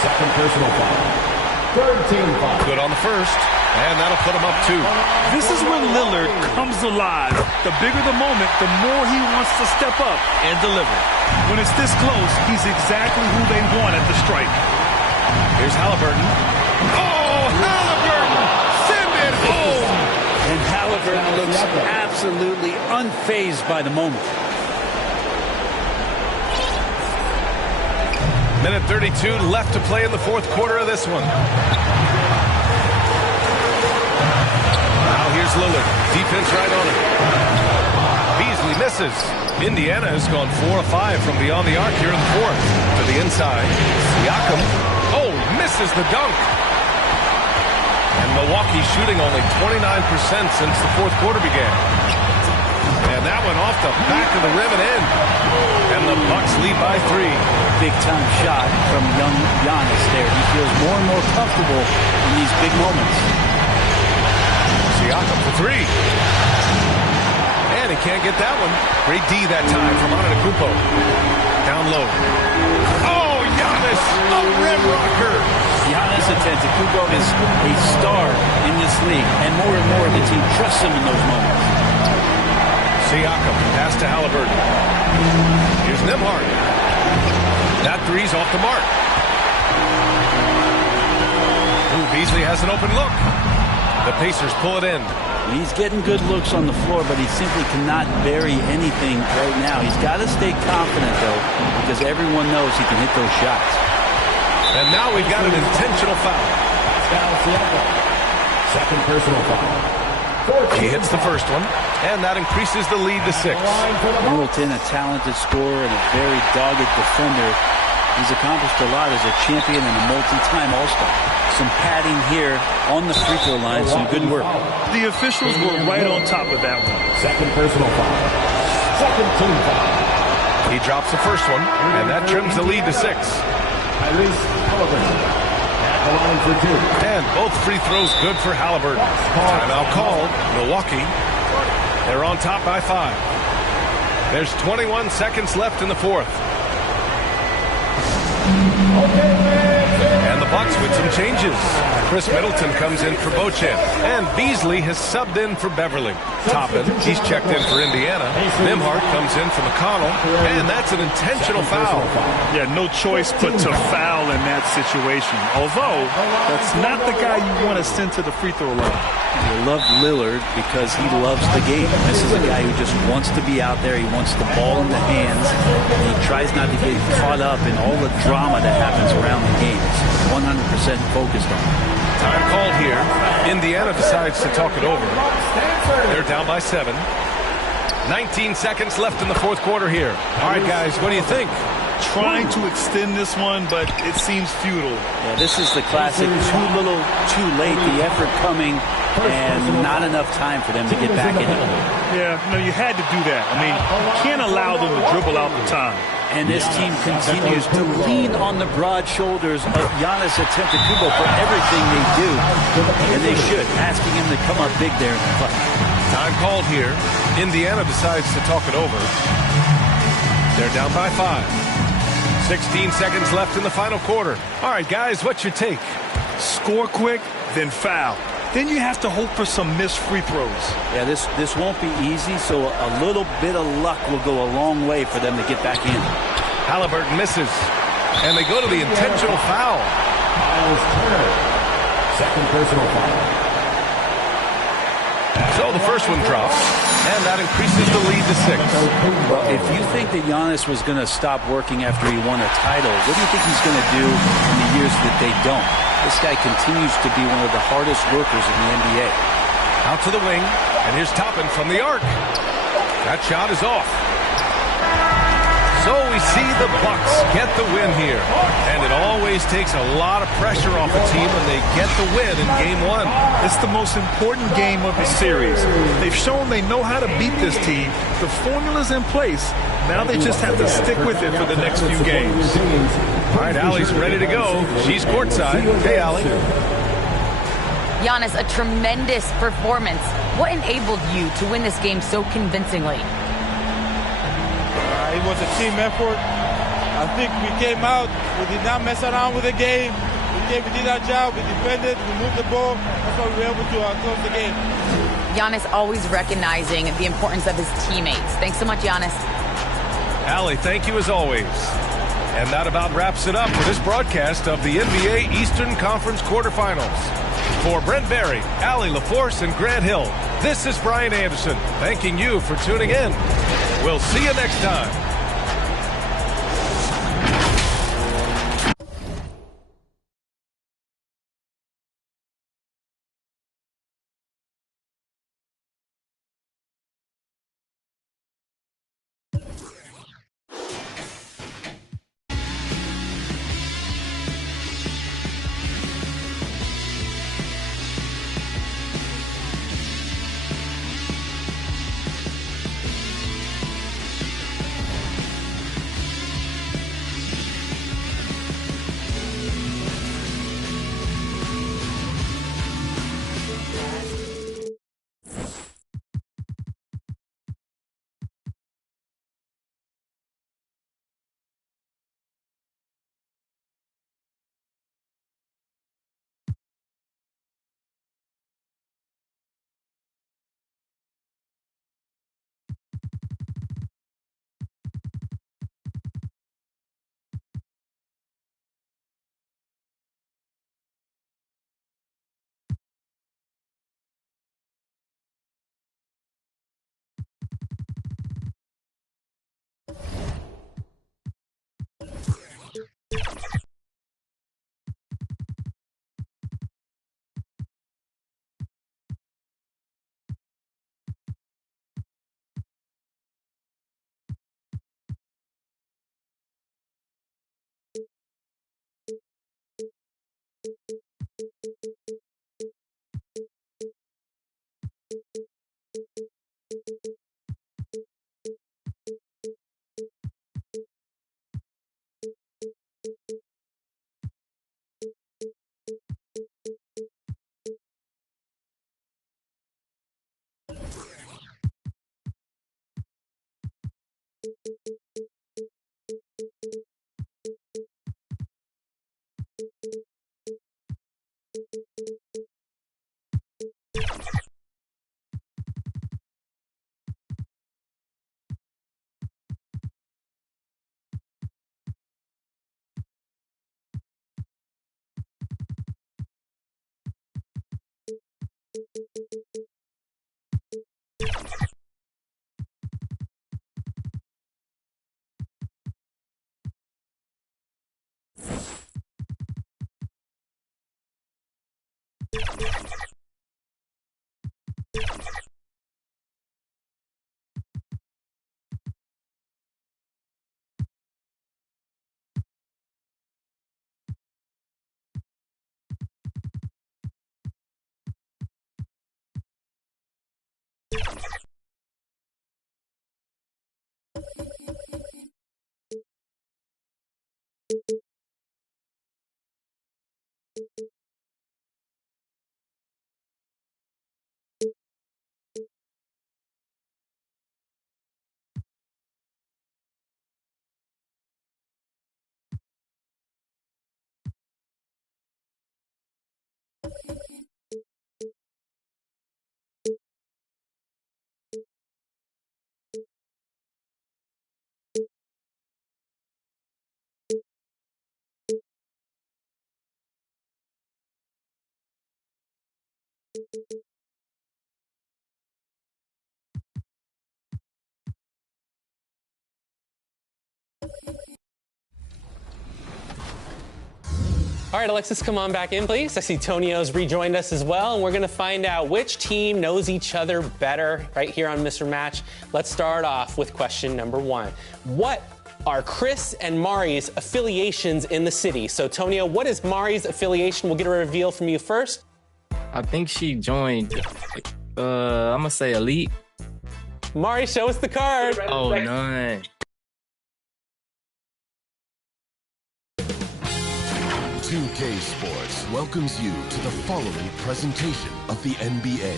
Second personal foul. Third team foul. Good on the first, and that'll put him up 2. This is when Lillard comes alive. The bigger the moment, the more he wants to step up and deliver. When it's this close, he's exactly who they want at the stripe. Here's Halliburton. Oh, Halliburton! Send it home! And Halliburton looks absolutely unfazed by the moment. Minute 32 left to play in the fourth quarter of this one. Now here's Lillard. Defense right on it. Beasley misses. Indiana has gone 4 of 5 from beyond the arc here in the fourth. To the inside. Siakam. Oh, misses the dunk. And Milwaukee shooting only 29% since the fourth quarter began. And that went off the back of the rim and in. And the Bucks lead by 3. Big time shot from young Giannis there. He feels more and more comfortable in these big moments. Siakam for 3. And he can't get that one. Great D that time from Antetokounmpo. Down low. Oh, Giannis, a rim rocker. Giannis Antetokounmpo is a star in this league, and more the team trusts him in those moments. Siakam, pass to Halliburton. Here's Nembhard. That three's off the mark. Ooh, Beasley has an open look. The Pacers pull it in. He's getting good looks on the floor, but he simply cannot bury anything right now. He's got to stay confident, though, because everyone knows he can hit those shots. And now we've got an intentional foul. Second personal foul. He hits the first one, and that increases the lead to 6. Middleton, a talented scorer and a very dogged defender. He's accomplished a lot as a champion and a multi-time All-Star. Some padding here on the free throw line, some good work. The officials were right on top of that one. Second personal foul. Second team foul. He drops the first one, and that trims the lead to 6. Halliburton at the line for 2. And both free throws good for Halliburton. Timeout called. Milwaukee. They're on top by 5. There's 21 seconds left in the fourth. And the Bucks with some changes. Chris Middleton comes in for Bochamp. And Beasley has subbed in for Beverly. Toppin, he's checked in for Indiana. Nembhard comes in for McConnell. And that's an intentional foul. Yeah, no choice but to foul in that situation. Although, that's not the guy you want to send to the free throw line. You love Lillard because he loves the game. This is a guy who just wants to be out there. He wants the ball in the hands. And he tries not to get caught up in all the drama that happens around the game. He's 100% focused on it. Time called here. Indiana decides to talk it over. They're down by 7. 19 seconds left in the fourth quarter here. All right, guys, what do you think? trying to extend this one, but it seems futile. Yeah, this is the classic too little, too late. The effort coming and not enough time for them to get back in it. Yeah, no, you had to do that. I mean, you can't allow them to dribble out the time. And this team continues to lean on the broad shoulders of Giannis Antetokounmpo for everything they do. And they should, asking him to come up big there in the clutch. Time called here. Indiana decides to talk it over. They're down by 5. 16 seconds left in the final quarter. All right, guys, what's your take? Score quick, then foul. Then you have to hope for some missed free throws. Yeah, this won't be easy, so a little bit of luck will go a long way for them to get back in. Halliburton misses, and they go to the intentional foul. Second personal foul. So the first one drops, and that increases the lead to 6. Well, if you think that Giannis was going to stop working after he won a title, what do you think he's going to do in the years that they don't? This guy continues to be one of the hardest workers in the NBA. Out to the wing, and here's Toppin from the arc. That shot is off. So we see the Bucks get the win here. And it always takes a lot of pressure off a team when they get the win in Game 1. It's the most important game of the series. They've shown they know how to beat this team. The formula's in place. Now they just have to stick with it for the next few games. All right, Allie's ready to go. She's courtside. Hey, Allie. Giannis, a tremendous performance. What enabled you to win this game so convincingly? It was a team effort. I think we came out, we did not mess around with the game. We did our job, we defended, we moved the ball. That's why we were able to close the game. Giannis always recognizing the importance of his teammates. Thanks so much, Giannis. Allie, thank you as always. And that about wraps it up for this broadcast of the NBA Eastern Conference quarterfinals. For Brent Barry, Allie LaForce, and Grant Hill, this is Brian Anderson, thanking you for tuning in. We'll see you next time. All right, Alexis, come on back in, please. I see Tonio's rejoined us as well, and we're going to find out which team knows each other better right here on Mr. Match. Let's start off with question number 1. What are Chris and Mari's affiliations in the city? So, Tonio, what is Mari's affiliation? We'll get a reveal from you first. I think she joined, I'm going to say Elite. Mari, show us the card. Oh, none. 2K Sports welcomes you to the following presentation of the NBA.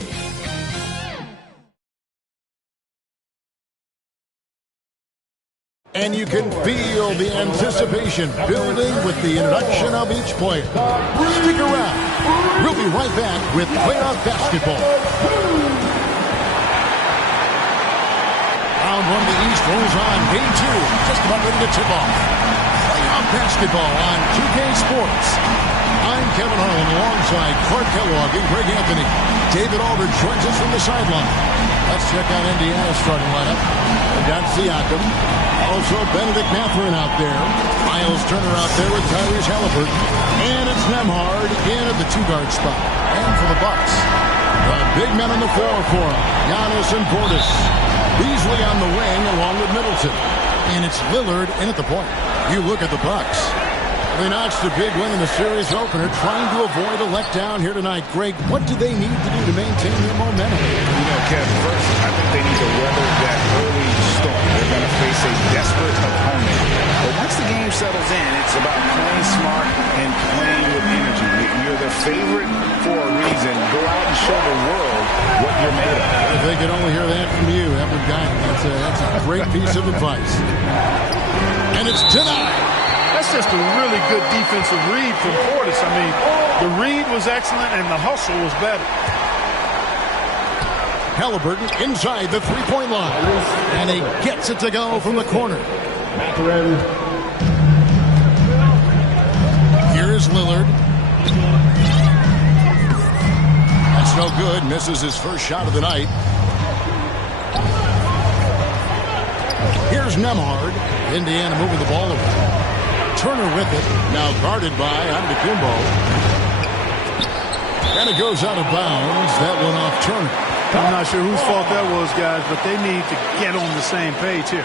And you can feel the anticipation building with the introduction of each player. Stick around. We'll be right back with playoff basketball. Round 1 of the East rolls on. Game 2 just about ready to tip off. Playoff basketball on 2K Sports. I'm Kevin Harlan alongside Clark Kellogg and Greg Anthony. David Aldridge joins us from the sideline. Let's check out Indiana's starting lineup. We've got Siakam. Also Benedict Mathurin out there. Miles Turner out there with Tyrese Halliburton. And it's Nembhard in at the 2-guard spot. And for the Bucks, the big men on the floor for him. Giannis and Portis. Beasley on the wing along with Middleton. And it's Lillard in at the point. You look at the Bucks. They notched a big win in the series opener, trying to avoid a letdown here tonight. Greg, what do they need to do to maintain their momentum? You know, Kevin, first, I think they need to weather that early storm. They're going to face a desperate opponent. But once the game settles in, it's about playing smart and playing with energy. You're the favorite for a reason. Go out and show the world what you're made of. If they could only hear that from you, Edward Guyton, that's a great piece of advice. And it's denied. That's just a really good defensive read from Portis. I mean, the read was excellent and the hustle was better. Halliburton inside the three-point line. And he gets it to go from the corner. Here's Lillard. That's no good. Misses his first shot of the night. Here's Nembhard. Indiana moving the ball around. Turner with it. Now guarded by Antetokounmpo. And it goes out of bounds. That one off Turner. I'm not sure whose fault that was, guys, but they need to get on the same page here.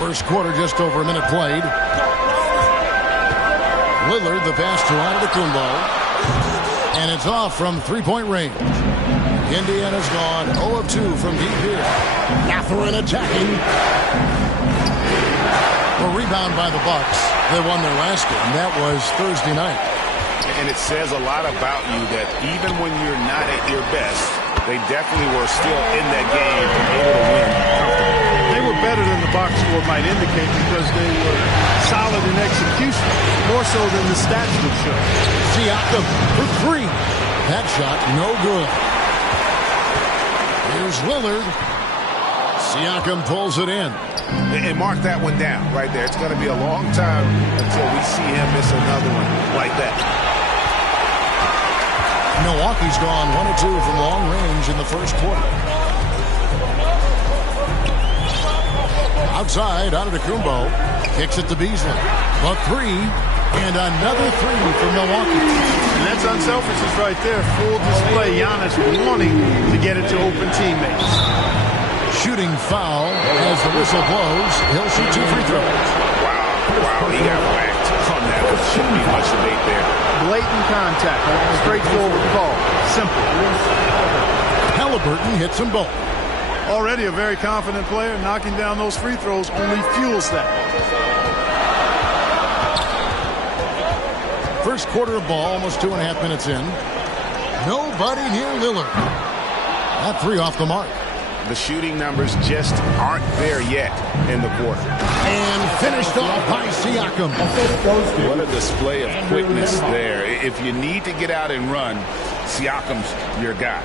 First quarter, just over a minute played. Lillard, the pass to Antetokounmpo. And it's off from three-point range. Indiana's gone 0 of 2 from deep here. Mathurin attacking. A rebound by the Bucks. They won their last game. That was Thursday night. And it says a lot about you that even when you're not at your best, they definitely were still in that game and able to win comfortably. They were better than the box score might indicate because they were solid in execution, more so than the stats would show. Siakam for 3. That shot no good. Here's Lillard. Siakam pulls it in. And mark that one down right there. It's going to be a long time until we see him miss another one like that. Milwaukee's gone 1 of 2 from long range in the first quarter. Outside, Antetokounmpo kicks it to Beasley. A 3, and another 3 from Milwaukee. And that's unselfishness right there. Full display. Giannis wanting to get it to open teammates. Shooting foul as the whistle blows. He'll shoot 2 free throws. Wow, he got whacked on that. There shouldn't be much debate there. Blatant contact. Straightforward call. Simple. Halliburton hits them both. Already a very confident player. Knocking down those free throws only fuels that. First quarter of ball, almost 2.5 minutes in. Nobody near Lillard. That three off the mark. The shooting numbers just aren't there yet in the quarter. And finished off by Siakam. What a display of quickness there. If you need to get out and run, Siakam's your guy.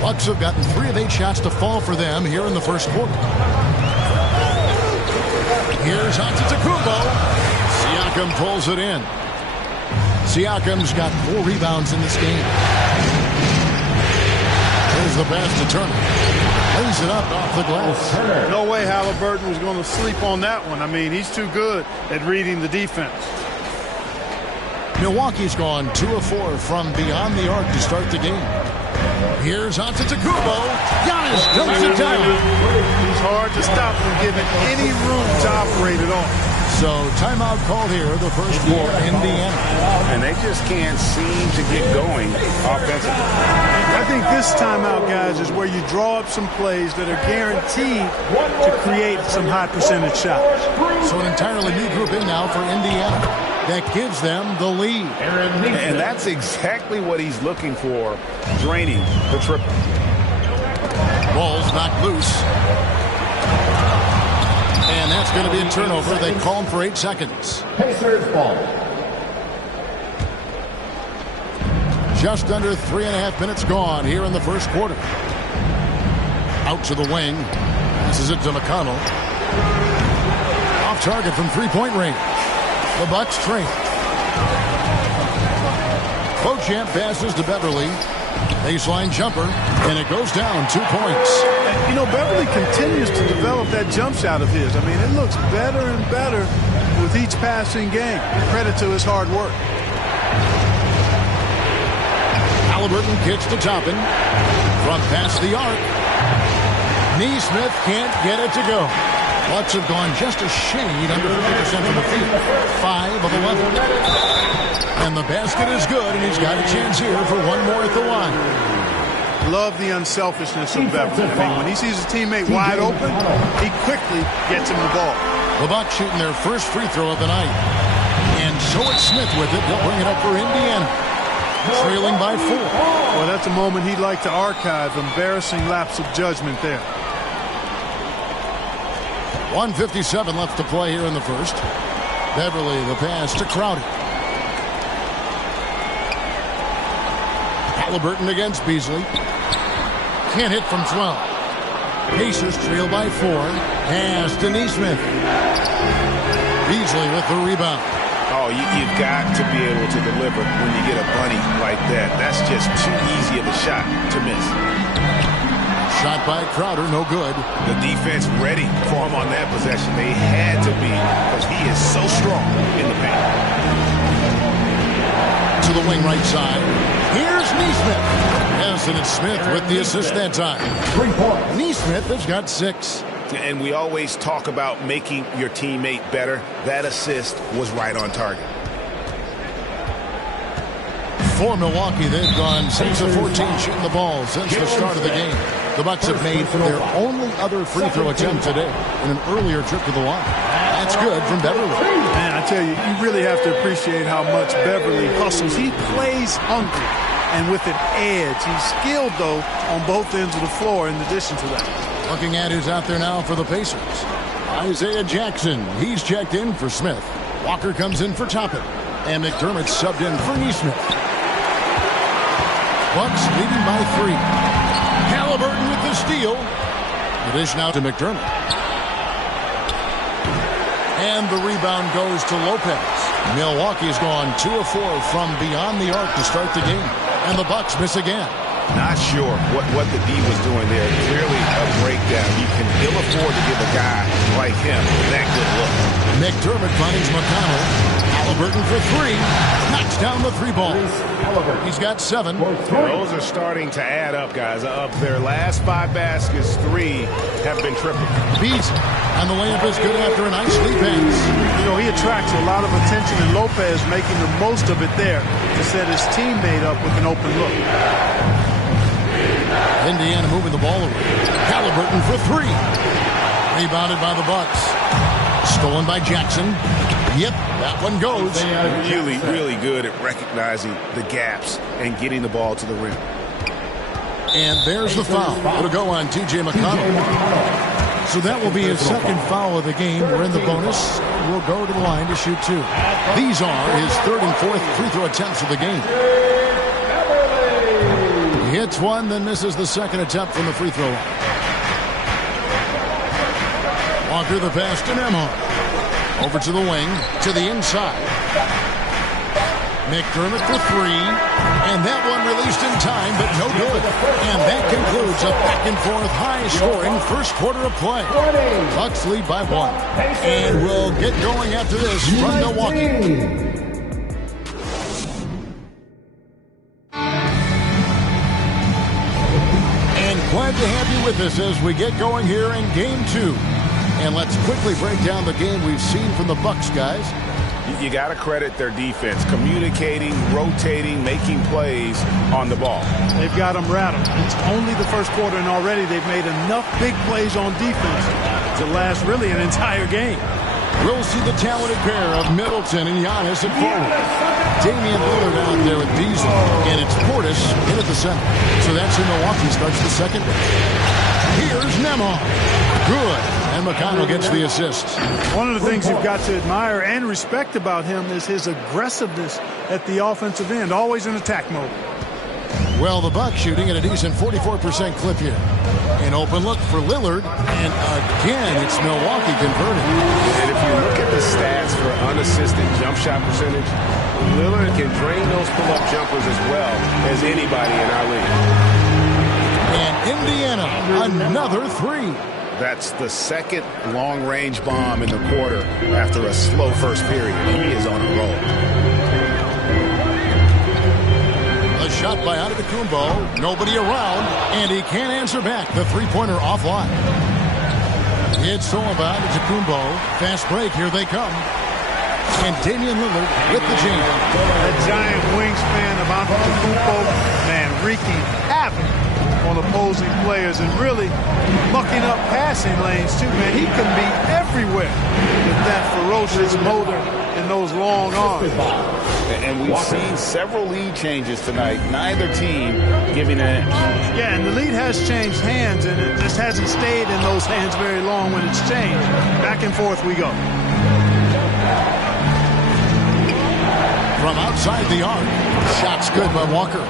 Bucks have gotten 3 of 8 shots to fall for them here in the first quarter. Here's Antetokounmpo. Siakam pulls it in. Siakam's got 4 rebounds in this game. There's the pass to Turner. Lays it up off the glass. No way Halliburton was going to sleep on that one. I mean, he's too good at reading the defense. Milwaukee's gone 2 of 4 from beyond the arc to start the game. Here's Antetokounmpo. Giannis dumps it down. He's hard to stop from giving any room to operate at all. So timeout called here, the first for Indiana. And they just can't seem to get going offensively. I think this timeout, guys, is where you draw up some plays that are guaranteed to create some high percentage shots. So an entirely new group in now for Indiana. That gives them the lead. And that's exactly what he's looking for, draining the triple. Ball's knocked loose. And that's going to be a turnover. They call him for 8 seconds. Pacers ball. Just under 3.5 minutes gone here in the first quarter. Out to the wing. This is it to McConnell. Off target from three-point range. The Bucks train. Beauchamp passes to Beverly. Baseline jumper, and it goes down 2 points. And, you know, Beverly continues to develop that jump shot of his. I mean, it looks better and better with each passing game. Credit to his hard work. Halliburton kicks to Toppin. From past the arc. Neesmith can't get it to go. Bucks have gone just a shade under 50% from the field. 5 of 11. And the basket is good, and he's got a chance here for one more at the line. Love the unselfishness of Beverly. I mean, when he sees his teammate wide open, he quickly gets him the ball. The Bucks shooting their first free throw of the night. And so it's Smith with it. They'll bring it up for Indiana. Trailing by 4. Well, that's a moment he'd like to archive. Embarrassing lapse of judgment there. 1:57 left to play here in the first. Beverly, the pass to Crowder. Halliburton against Beasley. Can't hit from 12. Pacers trail by 4. Pass to Neesmith. Beasley with the rebound. Oh, you've got to be able to deliver when you get a bunny like that. That's just too easy of a shot to miss. Shot by Crowder, no good. The defense ready for him on that possession. They had to be, because he is so strong in the paint. To the wing right side. Here's Neesmith. Yes, and it's Smith with the assist that time. 3 points. Neesmith has got 6. And we always talk about making your teammate better. That assist was right on target. For Milwaukee, they've gone 6 of 14 shooting the ball since the start of the game. The Bucks have made their only other free throw attempt today in an earlier trip to the line. That's good from Beverly. Man, I tell you, you really have to appreciate how much Beverly hustles. He plays hungry and with an edge. He's skilled, though, on both ends of the floor in addition to that. Looking at who's out there now for the Pacers. Isaiah Jackson. He's checked in for Smith. Walker comes in for Toppin. And McDermott subbed in for Neesmith. Bucks leading by 3. Halliburton with the steal. The dish now to McDermott. And the rebound goes to Lopez. Milwaukee's gone 2 of 4 from beyond the arc to start the game. And the Bucks miss again. Not sure what the D was doing there. Clearly a breakdown. You can ill afford to give a guy like him that good look. McDermott finds McConnell. Halliburton for 3. Knocks down the 3 ball. He's got 7. Those are starting to add up, guys. Of their last 5 baskets, 3 have been triple. Beats. And the layup is good after a nice lead pass. You know, he attracts a lot of attention, and Lopez making the most of it there to set his teammate up with an open look. Indiana moving the ball away. Halliburton for 3. Rebounded by the Bucks. Stolen by Jackson. Yep, that one goes. Really, really good at recognizing the gaps and getting the ball to the rim. And there's the foul. It'll go on T.J. McConnell. So that will be his second foul of the game. We're in the bonus. We'll go to the line to shoot 2. These are his third and fourth free throw attempts of the game. He hits one, then misses the second attempt from the free throw line. Walker the pass to Nembhard. Over to the wing, to the inside. McDermott for 3, and that one released in time, but no good. And that concludes a back-and-forth high-scoring first quarter of play. Bucks lead by 1. And we'll get going after this from Milwaukee. Glad to have you with us as we get going here in Game 2. And let's quickly break down the game we've seen from the Bucks, guys. You got to credit their defense, communicating, rotating, making plays on the ball. They've got them rattled. It's only the first quarter, and already they've made enough big plays on defense to last really an entire game. We'll see the talented pair of Middleton and Giannis at forward. Damian Lillard out there with Diesel, and it's Portis in at the center. So that's who Milwaukee starts the second. Here's Nembhard. Good. And McConnell gets the assist. One of the things you've got to admire and respect about him is his aggressiveness at the offensive end, always in attack mode. Well, the Bucks shooting at a decent 44% clip here. An open look for Lillard, and again, it's Milwaukee converting. And if you look at the stats for unassisted jump shot percentage, Lillard can drain those pull-up jumpers as well as anybody in our league. And Indiana, another 3. That's the second long-range bomb in the quarter after a slow first period. He is on a roll. A shot by Antetokounmpo. Nobody around, and he can't answer back. The three-pointer offline. It's all about Antetokounmpo. Fast break. Here they come. And Damian Lillard with the jam. That giant wingspan of Antetokounmpo, man, wreaking havoc on opposing players and really mucking up passing lanes too, man. He can be everywhere with that ferocious motor and those long arms. And we've seen several lead changes tonight. Neither team giving an inch. Yeah, and the lead has changed hands, and it just hasn't stayed in those hands very long when it's changed. Back and forth we go. From outside the arc, shot's good by Walker.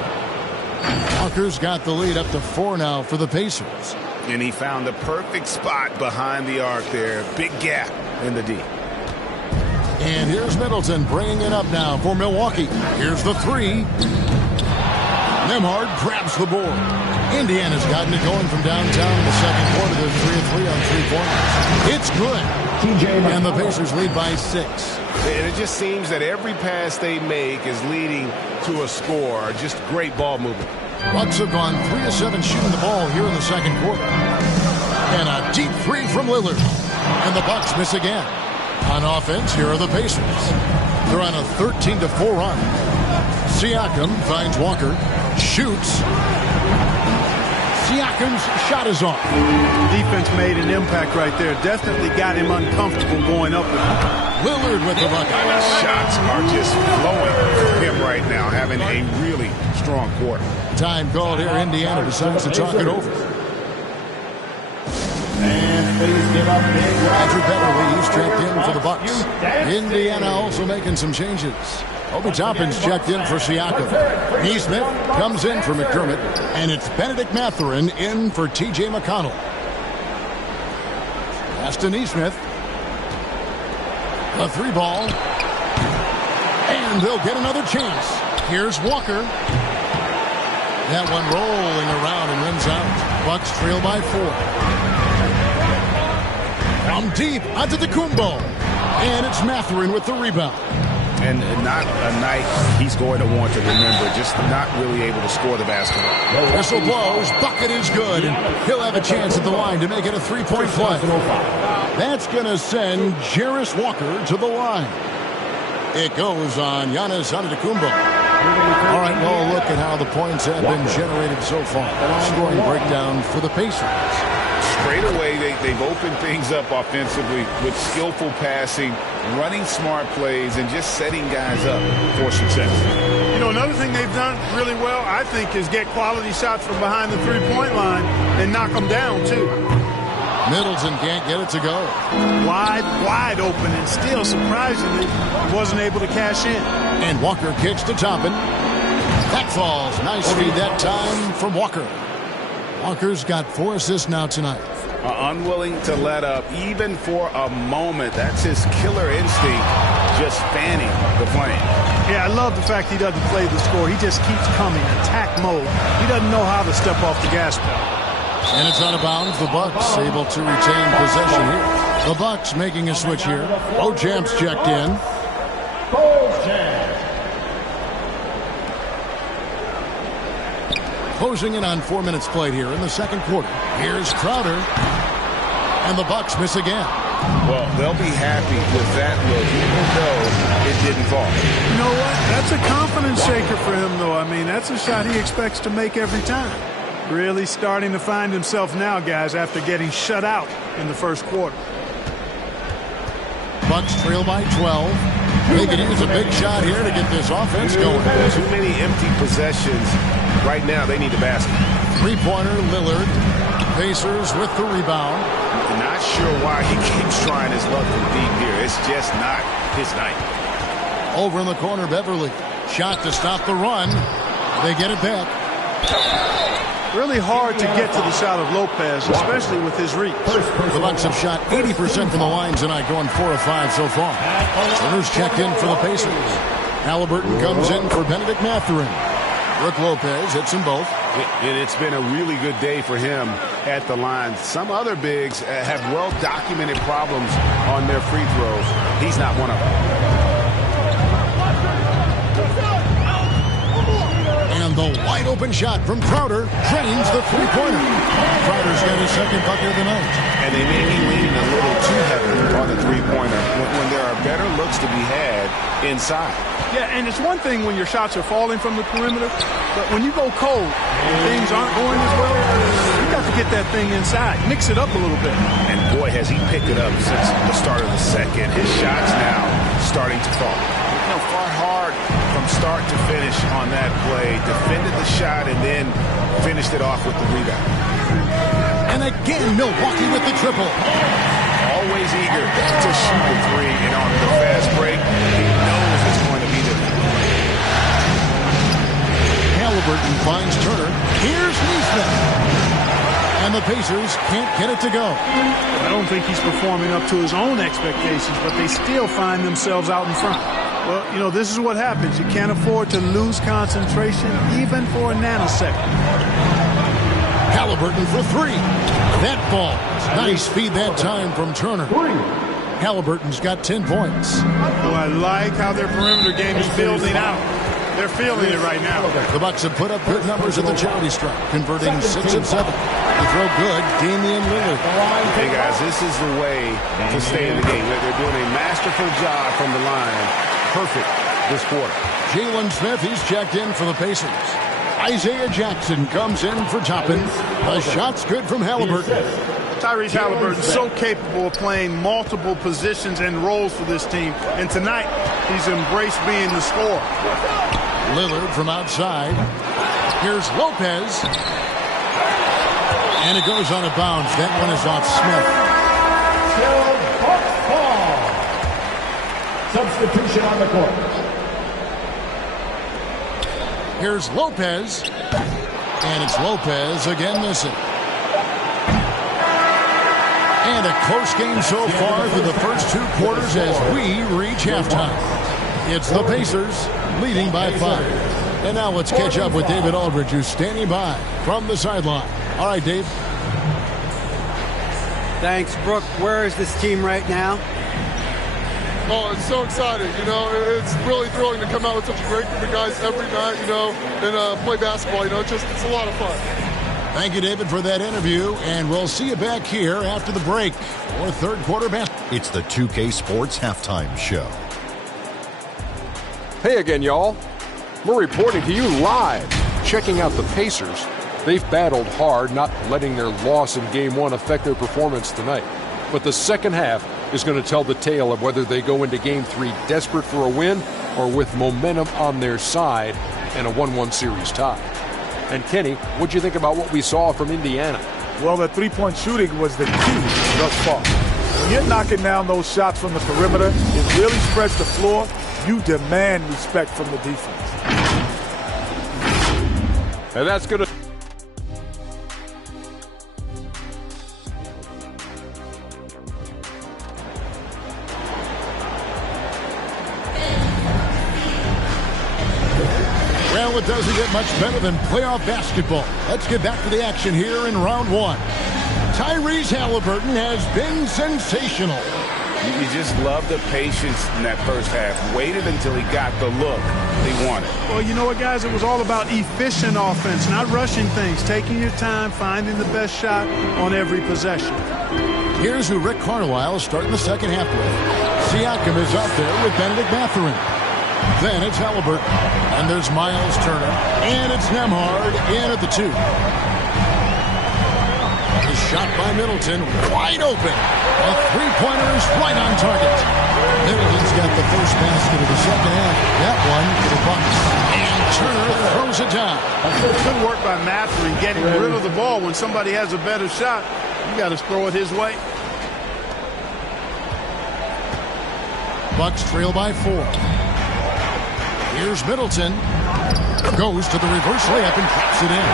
Walker's got the lead up to 4 now for the Pacers. And he found the perfect spot behind the arc there. Big gap in the D. And here's Middleton bringing it up now for Milwaukee. Here's the 3. Nembhard grabs the board. Indiana's gotten it going from downtown in the second quarter. They're 3 of 3 on 3 pointers. It's good. And the Pacers lead by 6. And it just seems that every pass they make is leading to a score. Just great ball movement. Bucks have gone 3 of 7 shooting the ball here in the second quarter. And a deep 3 from Lillard. And the Bucks miss again. On offense, here are the Pacers. They're on a 13-4 run. Siakam finds Walker. Shoots. Siakam's shot is off. Defense made an impact right there. Definitely got him uncomfortable going up with him. Lillard with the bucket. Shots are just flowing for him right now, having a really strong quarter. Time called here. Indiana decides to talk it over. Roger Beverly, he's checked in for the Bucks. Indiana also making some changes. Obi Toppin's checked in for Siakam. Nesmith comes in for McDermott. And it's Benedict Mathurin in for T.J. McConnell. Pass to Nesmith. A 3 ball. And they'll get another chance. Here's Walker. That one rolling around and runs out. Bucks trail by 4. From deep onto the Antetokounmpo. And it's Mathurin with the rebound. And not a night he's going to want to remember, just not really able to score the basketball. Whistle blows, bucket is good, and he'll have a chance at the line to make it a 3-point play. That's going to send Jarris Walker to the line. It goes on Giannis Antetokounmpo. All right, well, look at how the points have been generated so far. Scoring breakdown for the Pacers. Straightaway, they've opened things up offensively with skillful passing, running smart plays, and just setting guys up for success. You know, another thing they've done really well, I think, is get quality shots from behind the three-point line and knock them down, too. Middleton can't get it to go. Wide open, and still, surprisingly, wasn't able to cash in. And Walker kicks to Toppin. That falls. Nice feed that time from Walker. Walker's got 4 assists now tonight. Unwilling to let up even for a moment. That's his killer instinct, just fanning the flame. Yeah, I love the fact he doesn't play the score. He just keeps coming, attack mode. He doesn't know how to step off the gas pedal. And it's out of bounds. The Bucks able to retain possession here. The Bucks making a switch here. Bojamp's checked in. Closing in on 4 minutes played here in the second quarter. Here's Crowder. And the Bucks miss again. Well, they'll be happy with that look, even though it didn't fall. You know what? That's a confidence shaker for him, though. I mean, that's a shot he expects to make every time. Really starting to find himself now, guys, after getting shut out in the first quarter. Bucks trail by 12. They can use a big shot here to get this offense going. Too many empty possessions. Right now, they need the basket. Three-pointer, Lillard. Pacers with the rebound. Not sure why he keeps trying his luck from deep here. It's just not his night. Over in the corner, Beverly. Shot to stop the run. They get it back. Really hard to get to the shot of Lopez, especially with his reach. The Bucks have shot 80% from the line tonight, going 4 of 5 so far. Turner's checked in for the Pacers. Halliburton comes in for Benedict Mathurin. Brook Lopez hits them both. And it's been a really good day for him at the line. Some other bigs have well-documented problems on their free throws. He's not one of them. And the wide-open shot from Crowder drains the three-pointer. Crowder's got his second bucket of the night. And they may be leaning a little too heavily on the three-pointer when there are better looks to be had inside. Yeah, and it's one thing when your shots are falling from the perimeter, but when you go cold and things aren't going as well, you got to get that thing inside. Mix it up a little bit. And boy, has he picked it up since the start of the second. His shot's now starting to fall. You know, fought hard from start to finish on that play. Defended the shot and then finished it off with the rebound. And again, Milwaukee with the triple. Always eager to shoot the three, and on the fast break, he knows it's going to be there. Halliburton finds Turner. Here's Neesmith. And the Pacers can't get it to go. I don't think he's performing up to his own expectations, but they still find themselves out in front. Well, you know, this is what happens. You can't afford to lose concentration even for a nanosecond. Halliburton for three. That ball. Nice feed that time from Turner. Halliburton's got 10 points. Oh, I like how their perimeter game is building out. They're feeling it right now. The Bucks have put up good numbers at the charity stripe, converting 6 of 7. To throw good, Damian Lillard. Hey, guys, this is the way to stay in the game. They're doing a masterful job from the line. Perfect this quarter. Jalen Smith, he's checked in for the Pacers. Isaiah Jackson comes in for Toppin. The shot's good from Halliburton. Tyrese Halliburton so capable of playing multiple positions and roles for this team. And tonight, he's embraced being the scorer. Lillard from outside. Here's Lopez. And it goes on a bounce. That one is off Smith. Substitution on the court. Here's Lopez. And it's Lopez again missing. And a close game so far for the first 2 quarters as we reach halftime. It's the Pacers leading by 5. And now let's catch up with David Aldridge, who's standing by from the sideline. All right, Dave. Thanks, Brooke. Where is this team right now? Oh, it's so exciting, you know. It's really thrilling to come out with such a great group of guys every night, you know, and play basketball, you know. It's a lot of fun. Thank you, David, for that interview, and we'll see you back here after the break for third quarter basketball. It's the 2K Sports Halftime Show. Hey again, y'all. We're reporting to you live, checking out the Pacers They've battled hard, not letting their loss in Game 1 affect their performance tonight. But the second half is going to tell the tale of whether they go into Game 3 desperate for a win or with momentum on their side and a 1-1 series tie. And Kenny, what'd you think about what we saw from Indiana? Well, the three-point shooting was the key thus far. When you're knocking down those shots from the perimeter, it really spreads the floor. You demand respect from the defense. And that's going to... Well, it doesn't get much better than playoff basketball. Let's get back to the action here in round one. Tyrese Halliburton has been sensational. You just love the patience in that first half. Waited until he got the look he wanted. Well, you know what, guys? It was all about efficient offense, not rushing things, taking your time, finding the best shot on every possession. Here's who Rick Carlisle is starting the second half with. Siakam is out there with Benedict Mathurin. Then it's Halliburton. And there's Miles Turner. And it's Nembhard in at the 2. A shot by Middleton, wide open. A three-pointer is right on target. Middleton's got the first basket of the second half. That one for the Bucks. And Turner throws it down. Good work by Mathurin getting rid of the ball. When somebody has a better shot, you got to throw it his way. Bucks trail by 4. Here's Middleton. Goes to the reverse layup and drops it in.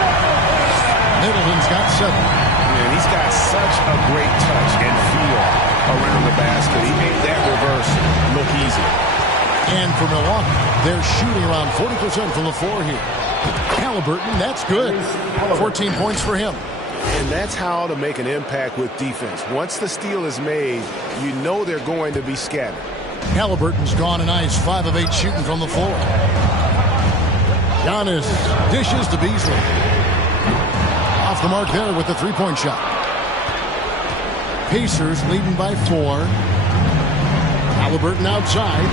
Middleton's got 7. Man, he's got such a great touch and feel around the basket. He made that reverse look easy. And for Milwaukee, they're shooting around 40% from the floor here. Halliburton, that's good. 14 points for him. And that's how to make an impact with defense. Once the steal is made, you know they're going to be scattered. Halliburton's gone a nice 5 of 8 shooting from the floor. Giannis dishes to Beasley. Off the mark there with the three-point shot. Pacers leading by 4. Halliburton outside.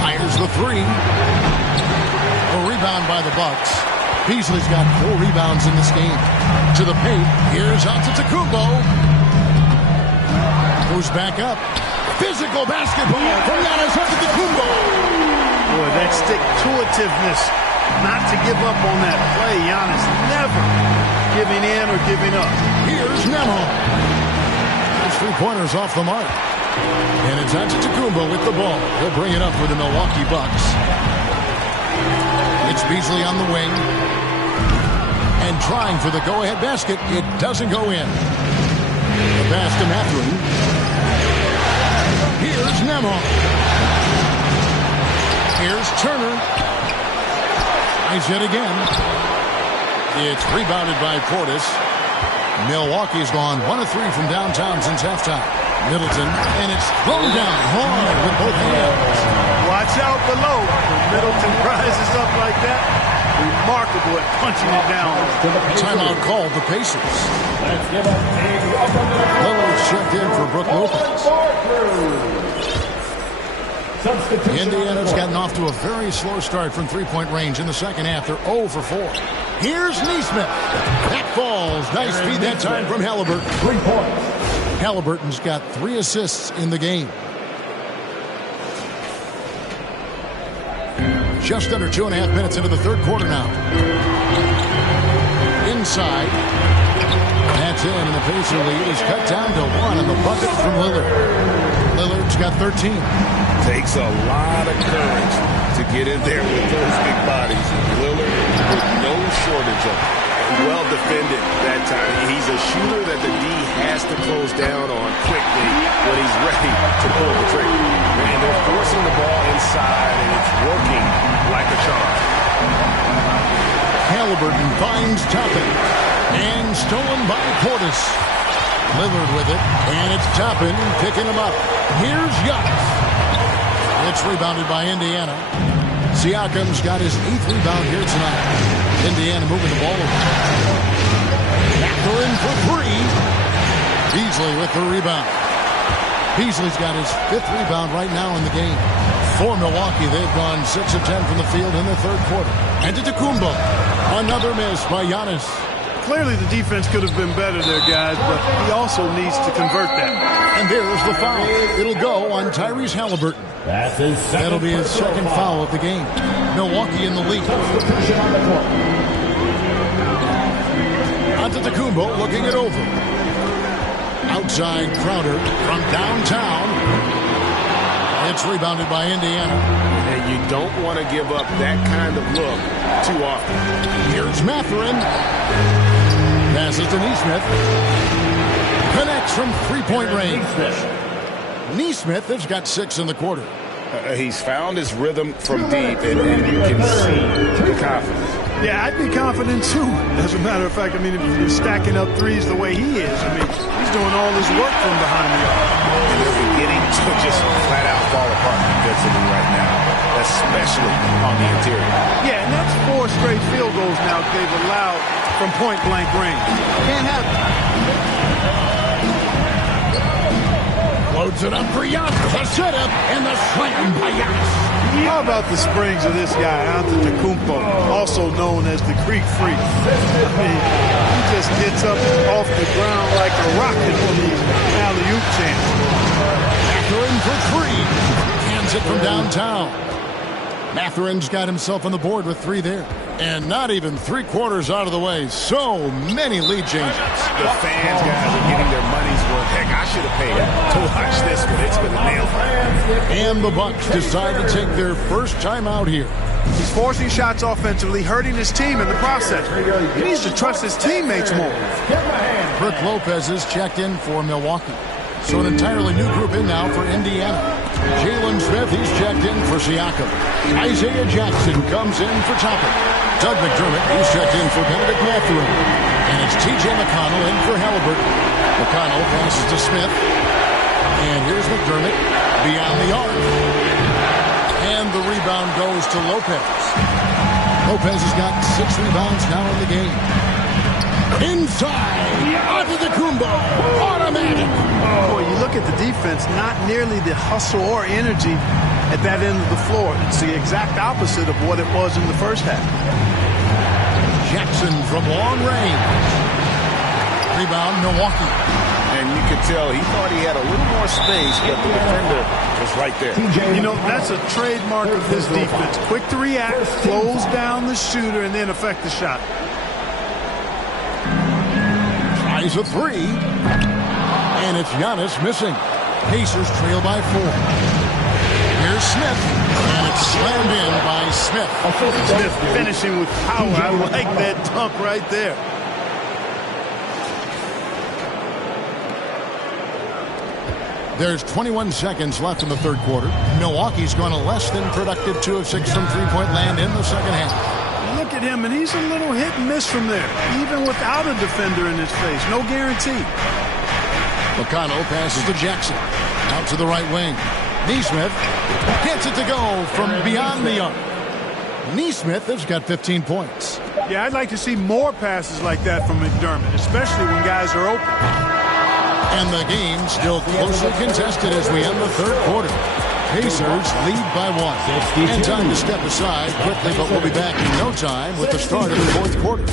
Fires the 3. A rebound by the Bucks. Beasley's got 4 rebounds in this game. To the paint. Here's Antetokounmpo. Goes back up. Physical basketball from Giannis Antetokounmpo. Boy, that stick-to-itiveness, not to give up on that play. Giannis never giving in or giving up. Here's Nembhard. His three-pointers off the mark. And it's Antetokounmpo with the ball. He'll bring it up for the Milwaukee Bucks. It's Beasley on the wing. And trying for the go-ahead basket. It doesn't go in. The pass to Mathurin. Here's Nembhard. Here's Turner. Tries it again. It's rebounded by Portis. Milwaukee's gone 1 of 3 from downtown since halftime. Middleton, and it's thrown down hard with both hands. Watch out below. When Middleton rises up like that, remarkable at punching it down. Timeout called the Pacers. Lillard's checked in for Brook Lopez. Indiana's gotten off to a very slow start from three-point range in the second half. They're 0 for 4. Here's Nesmith. That falls. Nice feed that time from Halliburton. 3 points. Halliburton's got 3 assists in the game. Just under 2.5 minutes into the third quarter now. Inside. That's in, and the Pacer lead is cut down to 1 on the bucket from Lillard. Lillard's got 13. Takes a lot of courage to get in there with those big bodies. Lillard with no shortage of it. Well defended that time. He's a shooter that the D has to close down on quickly when he's ready to pull the trigger. And they're forcing the ball inside, and it's working like a charm. Halliburton finds Toppin. And stolen by Portis. Lillard with it. And it's Toppin picking him up. Here's Giannis. It's rebounded by Indiana. Siakam's got his 8th rebound here tonight. Indiana moving the ball over. Mathurin for 3. Beasley with the rebound. Beasley's got his 5th rebound right now in the game. For Milwaukee, they've gone 6 of 10 from the field in the third quarter. Antetokounmpo. Another miss by Giannis. clearly the defense could have been better there, guys, but he also needs to convert that. And there's the foul. It'll go on Tyrese Halliburton. That'll be his second foul of the game. Milwaukee in the lead. Antetokounmpo looking it over. Outside Crowder from downtown. It's rebounded by Indiana. And you don't want to give up that kind of look too often. Here's Mathurin. Passes to Nesmith. Connects from three-point range. Nesmith has got 6 in the quarter. He's found his rhythm from deep, and you can see the confidence. Yeah, I'd be confident too. As a matter of fact, I mean, if you're stacking up threes the way he is, I mean, he's doing all his work from behind the arc. And they're beginning to just flat out fall apart defensively right now, especially on the interior. Yeah, and that's 4 straight field goals now they've allowed from point-blank range. Can't have it. Loads it up for Giannis. The setup and the slam by Giannis. How about the springs of this guy, Antetokounmpo, also known as the Greek Freak? I mean, he just gets up off the ground like a rocket for these alley-oop chances. Mathurin for 3. Hands it from downtown. Mathurin's got himself on the board with 3 there. And not even 3/4 out of the way. So many lead changes. The fans, guys, are getting their money's worth. Heck, I should have paid to watch this one. It's been a nail fight. And the Bucks decide to take their first time out here. He's forcing shots offensively, hurting his team in the process. He needs to trust his teammates more. Brook Lopez is checked in for Milwaukee. So an entirely new group in now for Indiana. Jalen Smith, he's checked in for Siakam. Isaiah Jackson comes in for Toppin. Doug McDermott, he's checked in for Benedict Mathurin. And it's T.J. McConnell in for Halliburton. McConnell passes to Smith. And here's McDermott beyond the arc. And the rebound goes to Lopez. Lopez has got 6 rebounds now in the game. Inside, Antetokounmpo, automatic. Boy, you look at the defense, not nearly the hustle or energy at that end of the floor. It's the exact opposite of what it was in the first half. Jackson from long range. Rebound, Milwaukee. And you could tell he thought he had a little more space, but the defender was right there. You know, that's a trademark of this defense. Quick to react, close down the shooter, and then affect the shot. Tries a 3. And it's Giannis missing. Pacers trail by 4. Here's Smith. And it's slammed in by Smith. Smith finishing with power. I like that dunk right there. There's 21 seconds left in the third quarter. Milwaukee's gone a less than productive 2 of 6 from three-point land in the second half. Look at him, and he's a little hit and miss from there, even without a defender in his face. No guarantee. McConnell passes to Jackson. Out to the right wing. Nesmith gets it to go from beyond the arc. Nesmith has got 15 points. Yeah, I'd like to see more passes like that from McDermott, especially when guys are open. And the game still closely contested as we end the third quarter. Pacers lead by 1. And time to step aside quickly, but we'll be back in no time with the start of the fourth quarter.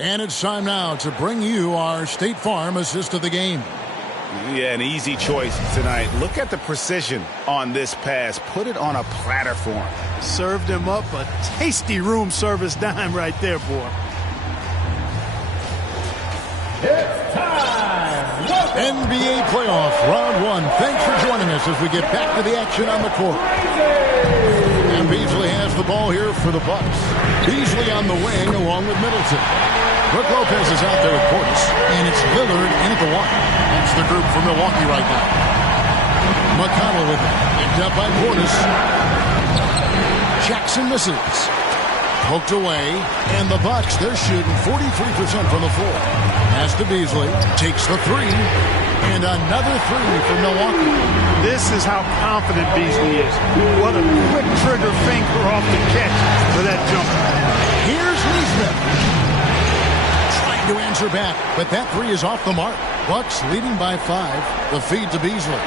And it's time now to bring you our State Farm assist of the game. Yeah, an easy choice tonight. Look at the precision on this pass. Put it on a platter for him. Served him up a tasty room service dime right there, boy. It's time! NBA playoff round 1. Thanks for joining us as we get back to the action on the court. And Beasley has the ball here for the Bucks. Beasley on the wing along with Middleton. Brook Lopez is out there with Portis, and it's Lillard in at the 1. That's the group for Milwaukee right now. McConnell with it. Picked up by Portis. Jackson misses. Poked away, and the Bucks, they're shooting 43% from the floor. Pass to Beasley. Takes the 3. And another 3 for Milwaukee. This is how confident Beasley is. What a quick trigger finger off the catch for that jumper. Here's Nesmith. To answer back, but that 3 is off the mark. Bucks leading by 5. The feed to Beasley.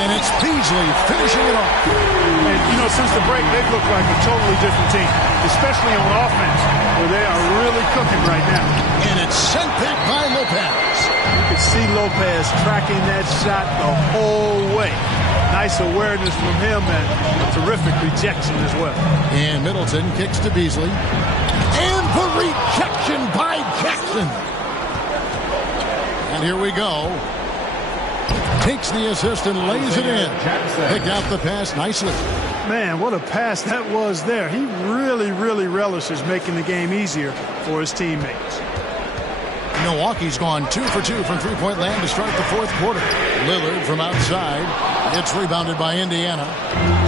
And it's Beasley finishing it off. And, you know, since the break, they've looked like a totally different team, especially on offense, where they are really cooking right now. And it's sent back by Lopez. You can see Lopez tracking that shot the whole way. Nice awareness from him and a terrific rejection as well. And Middleton kicks to Beasley. And the rejection by Jackson. And here we go. Takes the assist and lays it in. Picked out the pass nicely. Man, what a pass that was there. He really, really relishes making the game easier for his teammates. Milwaukee's gone 2 for 2 from three-point land to start the fourth quarter. Lillard from outside. It's rebounded by Indiana.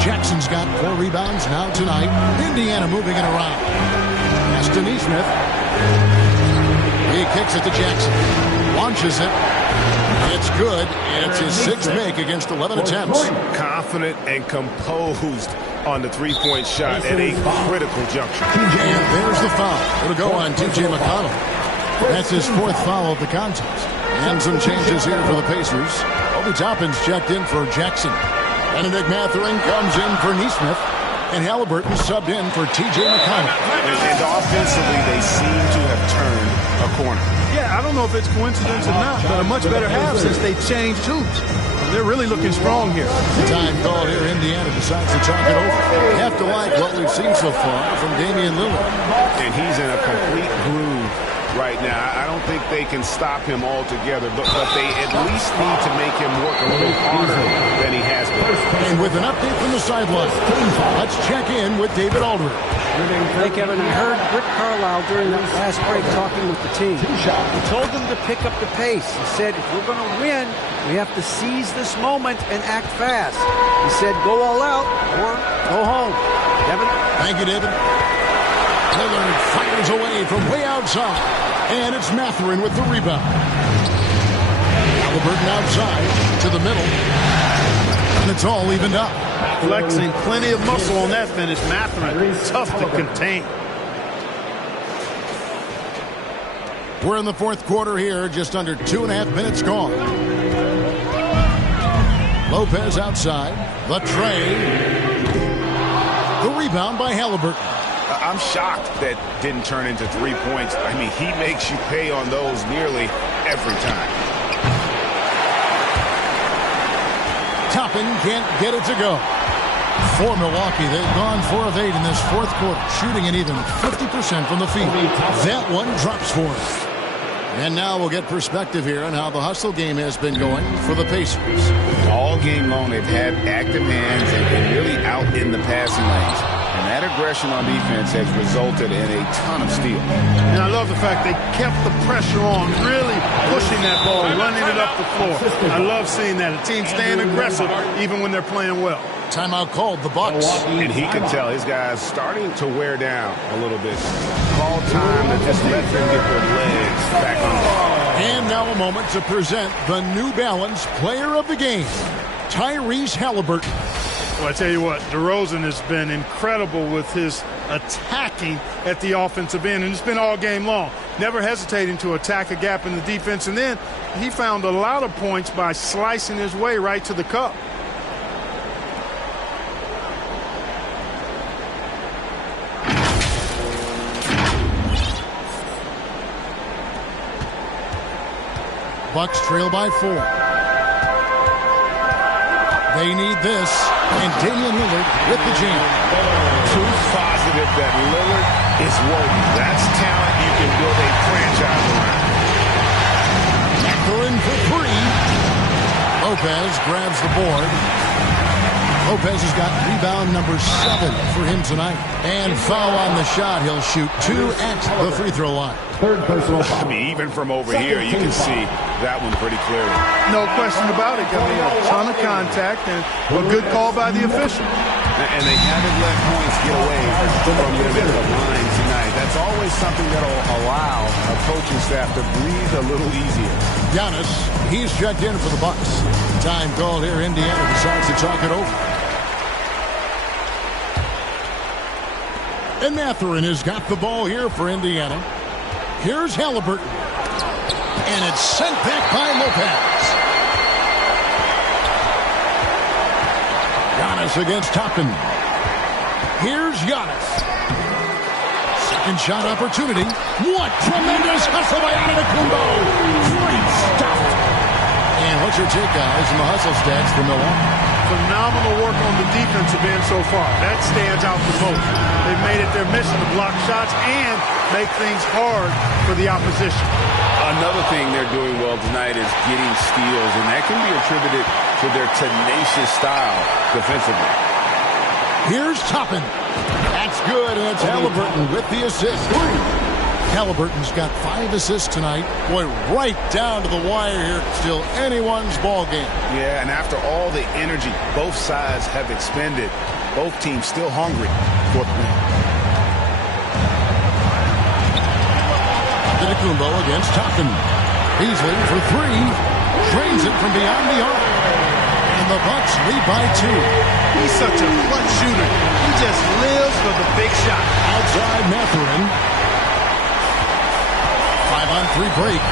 Jackson's got 4 rebounds now tonight. Indiana moving it around. Pass to Neesmith. He kicks it to Jackson. Launches it. It's good. It's his 6th make against 11 attempts. Confident and composed on the three-point shot at a critical juncture. And there's the foul. It'll go on T.J. McConnell. That's his 4th foul of the contest. And some changes here for the Pacers. Obi Toppin's checked in for Jackson. Benedict Mathurin comes in for Neesmith. And Halliburton subbed in for T.J. McConnell. And offensively, they seem to have turned a corner. Yeah, I don't know if it's coincidence or not, but a much better half since they changed hoops. They're really looking strong here. Time called here. Indiana decides to chalk it over. You have to like what we've seen so far from Damian Lillard. And he's in a complete groove right now. I don't think they can stop him altogether, but they at least need to make him work a little harder than he has been. And with an update from the sideline, let's check in with David Aldridge. Hey, Kevin, I heard Rick Carlisle during that last break talking with the team. He told them to pick up the pace. He said, if we're going to win, we have to seize this moment and act fast. He said, go all out or go home. Kevin? Thank you, David. Lillard fires away from way outside. And it's Mathurin with the rebound. Halliburton outside to the middle. And it's all evened up. Flexing plenty of muscle on that finish. Mathurin, tough to contain. We're in the fourth quarter here, just under 2.5 minutes gone. Lopez outside. The tray. The rebound by Halliburton. I'm shocked that didn't turn into 3 points. I mean, he makes you pay on those nearly every time. Toppin can't get it to go. For Milwaukee, they've gone 4 of 8 in this fourth quarter, shooting an even 50% from the field. That one drops for him. And now we'll get perspective here on how the hustle game has been going for the Pacers. All game long, they've had active hands and really out in the passing lanes. And that aggression on defense has resulted in a ton of steals. And I love the fact they kept the pressure on, really pushing that ball, running it up the floor. I love seeing that. A team staying aggressive even when they're playing well. Timeout called, the Bucks. And he could tell his guys starting to wear down a little bit. Call time to just let them get their legs back on the ball. And now a moment to present the New Balance Player of the Game, Tyrese Halliburton. Well, I tell you what, DeRozan has been incredible with his attacking at the offensive end, and it's been all game long. Never hesitating to attack a gap in the defense, and then he found a lot of points by slicing his way right to the cup. Bucks trail by 4. They need this, and Damian Lillard with the jam. Proof positive that Lillard is worthy. That's talent you can build a franchise around. Mathurin for 3. Lopez grabs the board. Lopez has got rebound number 7 for him tonight. And foul on the shot. He'll shoot 2 at the free throw line. Third personal foul. I mean, even from over here, you can see that one pretty clearly. No question about it. I mean, a ton of contact and a good call by the official. And they haven't let points get away from them at the line tonight. That's always something that'll allow a coaching staff to breathe a little easier. Giannis, he's checked in for the Bucks. Time called here. Indiana decides to talk it over. And Mathurin has got the ball here for Indiana. Here's Halliburton. And it's sent back by Lopez. Giannis against Toppin. Here's Giannis. Second shot opportunity. What tremendous hustle by Antetokounmpo. Great stuff. And what's your take, guys, on the hustle stats for Milwaukee? Phenomenal work on the defensive end so far. That stands out the most. They've made it their mission to block shots and make things hard for the opposition. Another thing they're doing well tonight is getting steals, and that can be attributed to their tenacious style defensively. Here's Toppin. That's good, and it's Halliburton with the assist. Halliburton's got 5 assists tonight. Boy, right down to the wire here. Still anyone's ball game. Yeah, and after all the energy both sides have expended, both teams still hungry for the win. Antetokounmpo against Toppin. Beasley for 3. Drains it from beyond the arc. And the Bucks lead by 2. He's such a clutch shooter. He just lives for the big shot. Outside Mathurin. 5-on-3 break.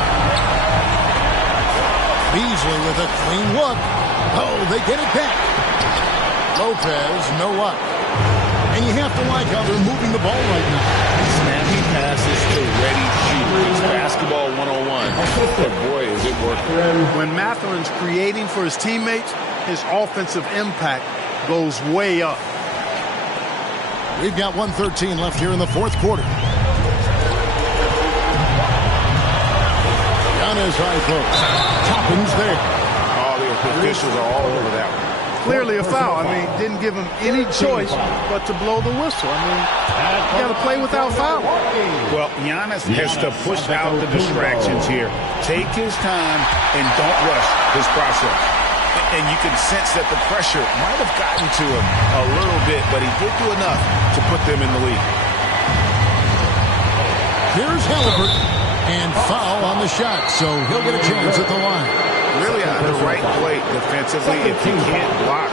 Beasley with a clean look. Oh, they get it back. Lopez, no luck. And you have to like how they're moving the ball right now. Snappy passes to ready shooters. Basketball 101. But boy, is it working. When Mathurin's creating for his teammates, his offensive impact goes way up. We've got 1:13 left here in the fourth quarter. Giannis high post. Toppin's there. Oh, the officials are all over that one. Clearly a foul. I mean, didn't give him any choice but to blow the whistle. I mean, you got to play without foul. Well, Giannis has to push out the distractions here. Take his time and don't rush his process. And you can sense that the pressure might have gotten to him a little bit, but he did do enough to put them in the lead. Here's Halliburton. And foul on the shot, so he'll get a chance at the line. Really on the right play defensively. If you can't block,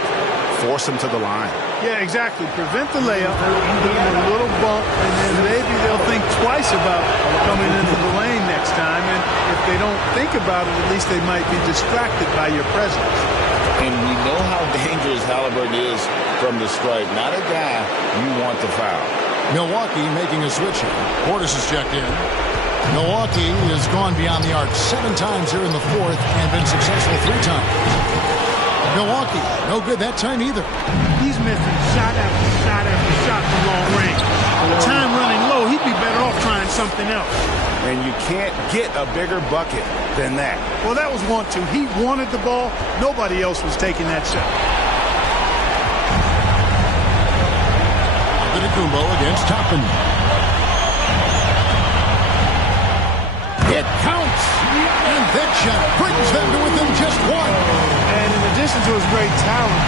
force him to the line. Yeah, exactly. Prevent the layup, give him a little bump, and then maybe they'll think twice about coming into the lane next time. And if they don't think about it, at least they might be distracted by your presence. And we know how dangerous Halliburton is from the stripe. Not a guy you want to foul. Milwaukee making a switch here. Portis is checked in. Milwaukee has gone beyond the arc 7 times here in the fourth and been successful 3 times. Milwaukee, no good that time either. He's missing shot after shot after shot from long range. With time running low, he'd be better off trying something else. And you can't get a bigger bucket than that. Well, that was 1-2. He wanted the ball. Nobody else was taking that shot. Antetokounmpo against Toppin. It counts. And that shot brings them to within just 1. And in addition to his great talent,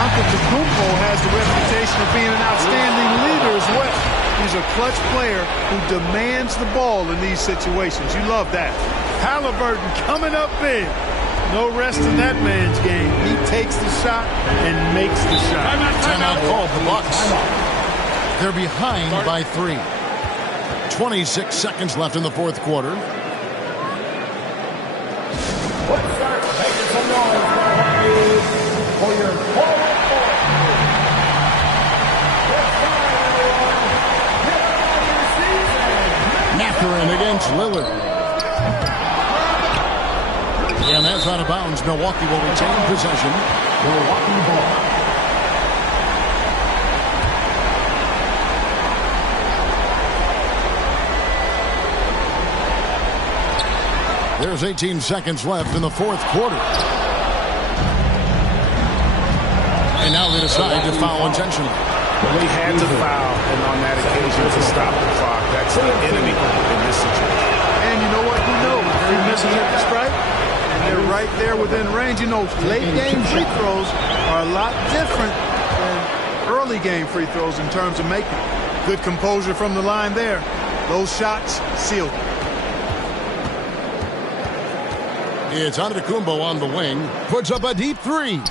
Antetokounmpo has the reputation of being an outstanding leader as well. He's a clutch player who demands the ball in these situations. You love that. Halliburton coming up big. No rest in that man's game. He takes the shot and makes the shot. Timeout called the Bucks. They're behind by 3. 26 seconds left in the fourth quarter. Mathurin against Lillard. And that's out of bounds. Milwaukee will retain possession. Milwaukee ball. There's 18 seconds left in the fourth quarter. And now they decide to foul intentionally. Well, he had to foul, and on that occasion to stop the clock. That's the enemy in this situation. And you know what? You know, if he misses at the stripe, and they're right there within range. You know, late game free throws are a lot different than early game free throws in terms of making. Good composure from the line there. Those shots sealed. It's Antetokounmpo on the wing. Puts up a deep 3.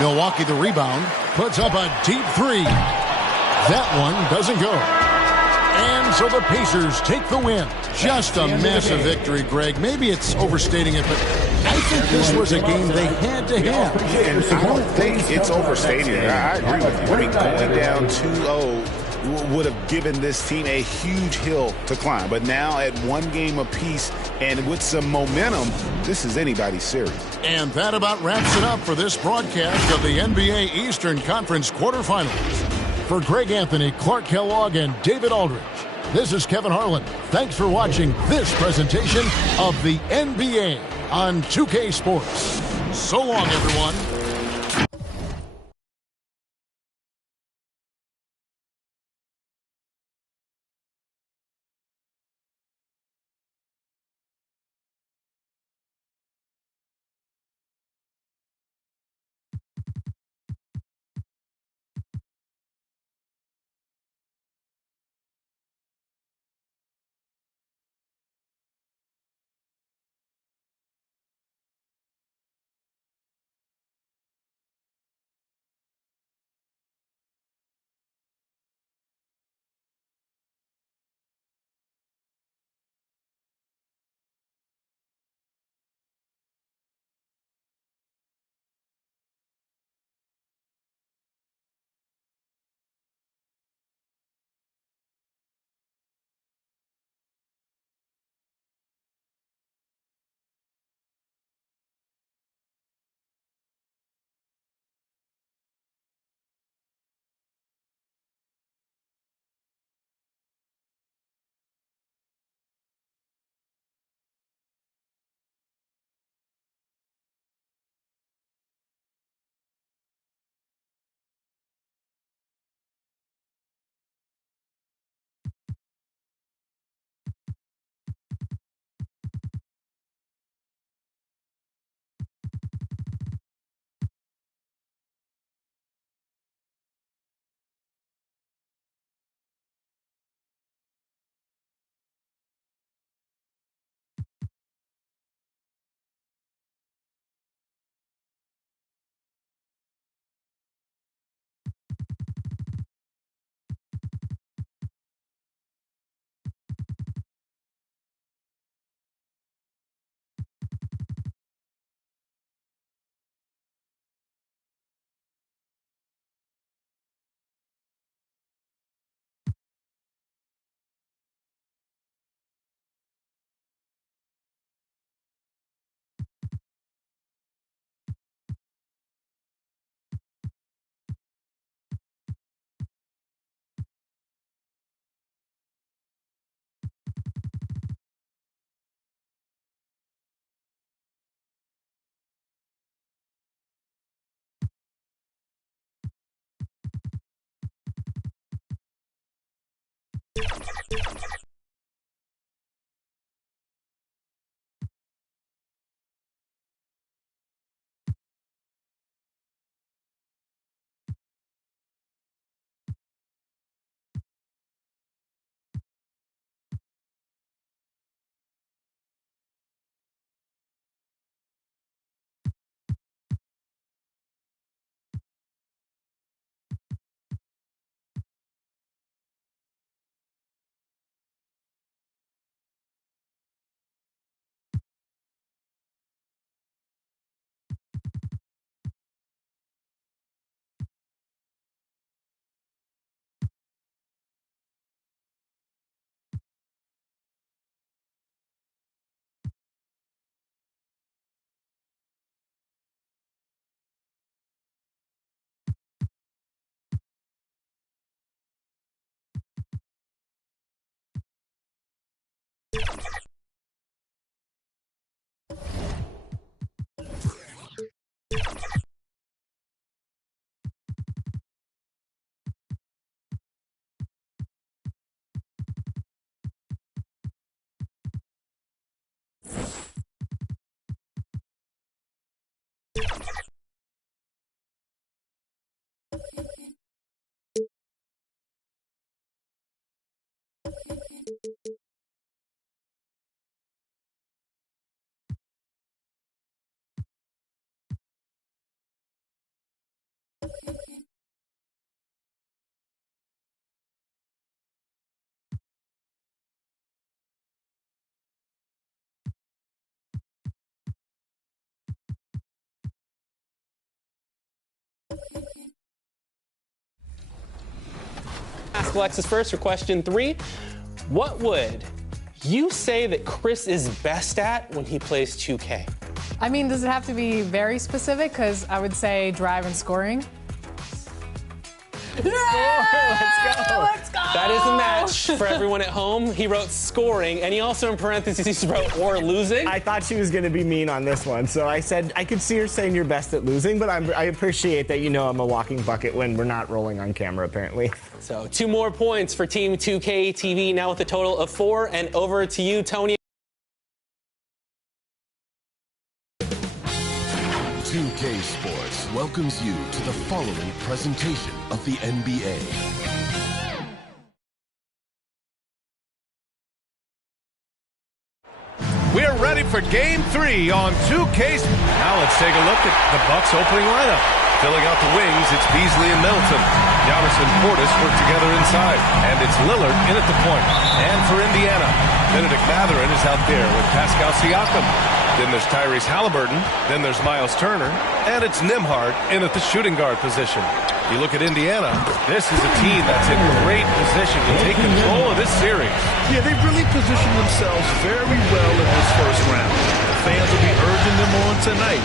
Milwaukee the rebound. Puts up a deep 3. That one doesn't go. And so the Pacers take the win. Just a massive victory, Greg. Maybe it's overstating it, but I think this was a game they had to have. And I don't think it's overstating it. I agree with you. I mean, going down 2-0 would have given this team a huge hill to climb. But now at one game apiece and with some momentum, this is anybody's series. And that about wraps it up for this broadcast of the NBA Eastern Conference quarterfinals. For Greg Anthony, Clark Kellogg, and David Aldridge, this is Kevin Harlan. Thanks for watching this presentation of the NBA on 2K Sports. So long, everyone. Ask Alexis first for question 3. What would you say that Chris is best at when he plays 2K? I mean, does it have to be very specific? Because I would say drive and scoring. Let's go. Let's go. That is a match for everyone at home. He wrote scoring, and he also in parentheses wrote or losing. I thought she was going to be mean on this one, so I said I could see her saying you're best at losing, but I appreciate that I'm a walking bucket when we're not rolling on camera, apparently. So 2 more points for Team 2K TV, now with a total of 4, and over to you, Tony. 2K Sports welcomes you to the following presentation of the NBA. We're ready for Game 3 on 2K. Now let's take a look at the Bucks' opening lineup. Filling out the wings, it's Beasley and Middleton. Giannis and Portis work together inside, and it's Lillard in at the point. And for Indiana, Benedict Mathurin is out there with Pascal Siakam. Then there's Tyrese Halliburton. Then there's Miles Turner. And it's Nembhard in at the shooting guard position. You look at Indiana, this is a team that's in great position to take control of this series. Yeah, they've really positioned themselves very well in this first round. The fans will be urging them on tonight.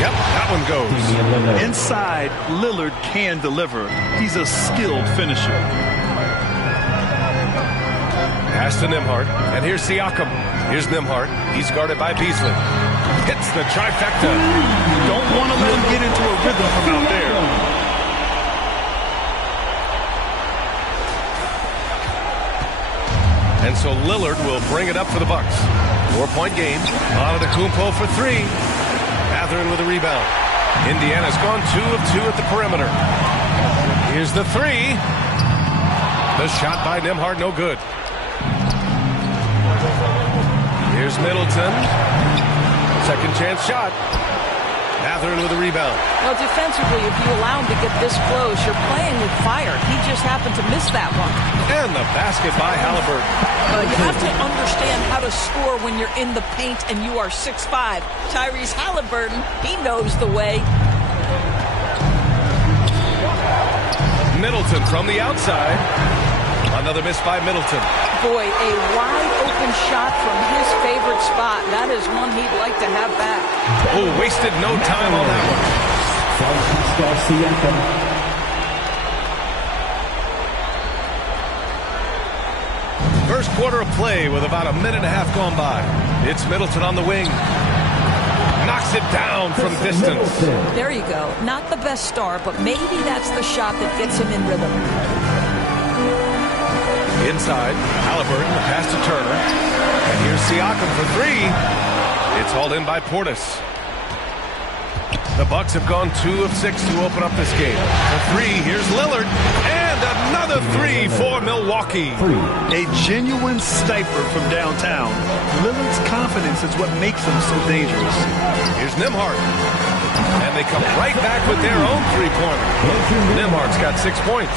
Yep, that one goes. Inside, Lillard can deliver. He's a skilled finisher. Pass to Nembhard, and here's Siakam. Here's Nembhard. He's guarded by Beasley. Hits the trifecta. Don't want to let him get into a rhythm from out there. And so Lillard will bring it up for the Bucks. 4-point game. Antetokounmpo for 3. Mathurin with a rebound. Indiana's gone 2 of 2 at the perimeter. Here's the 3. The shot by Nembhard, no good. Here's Middleton. Second chance shot. Mathurin with a rebound. Well, defensively, if you allow him to get this close, you're playing with fire. He just happened to miss that one. And the basket by Halliburton. You have to understand how to score when you're in the paint and you are 6'5". Tyrese Halliburton, he knows the way. Middleton from the outside. Another miss by Middleton. Boy, a wide-open shot from his favorite spot. That is one he'd like to have back. Oh, wasted no time on that one. First quarter of play with about a minute and a half gone by. It's Middleton on the wing. Knocks it down from distance. There you go. Not the best start, but maybe that's the shot that gets him in rhythm. Inside, Halliburton, the pass to Turner. And here's Siakam for 3. It's hauled in by Portis. The Bucks have gone 2 of 6 to open up this game. For 3, here's Lillard. And another 3 for Milwaukee. A genuine sniper from downtown. Lillard's confidence is what makes him so dangerous. Here's Nembhard. And they come right back with their own three-pointer. Nembhard's got 6 points.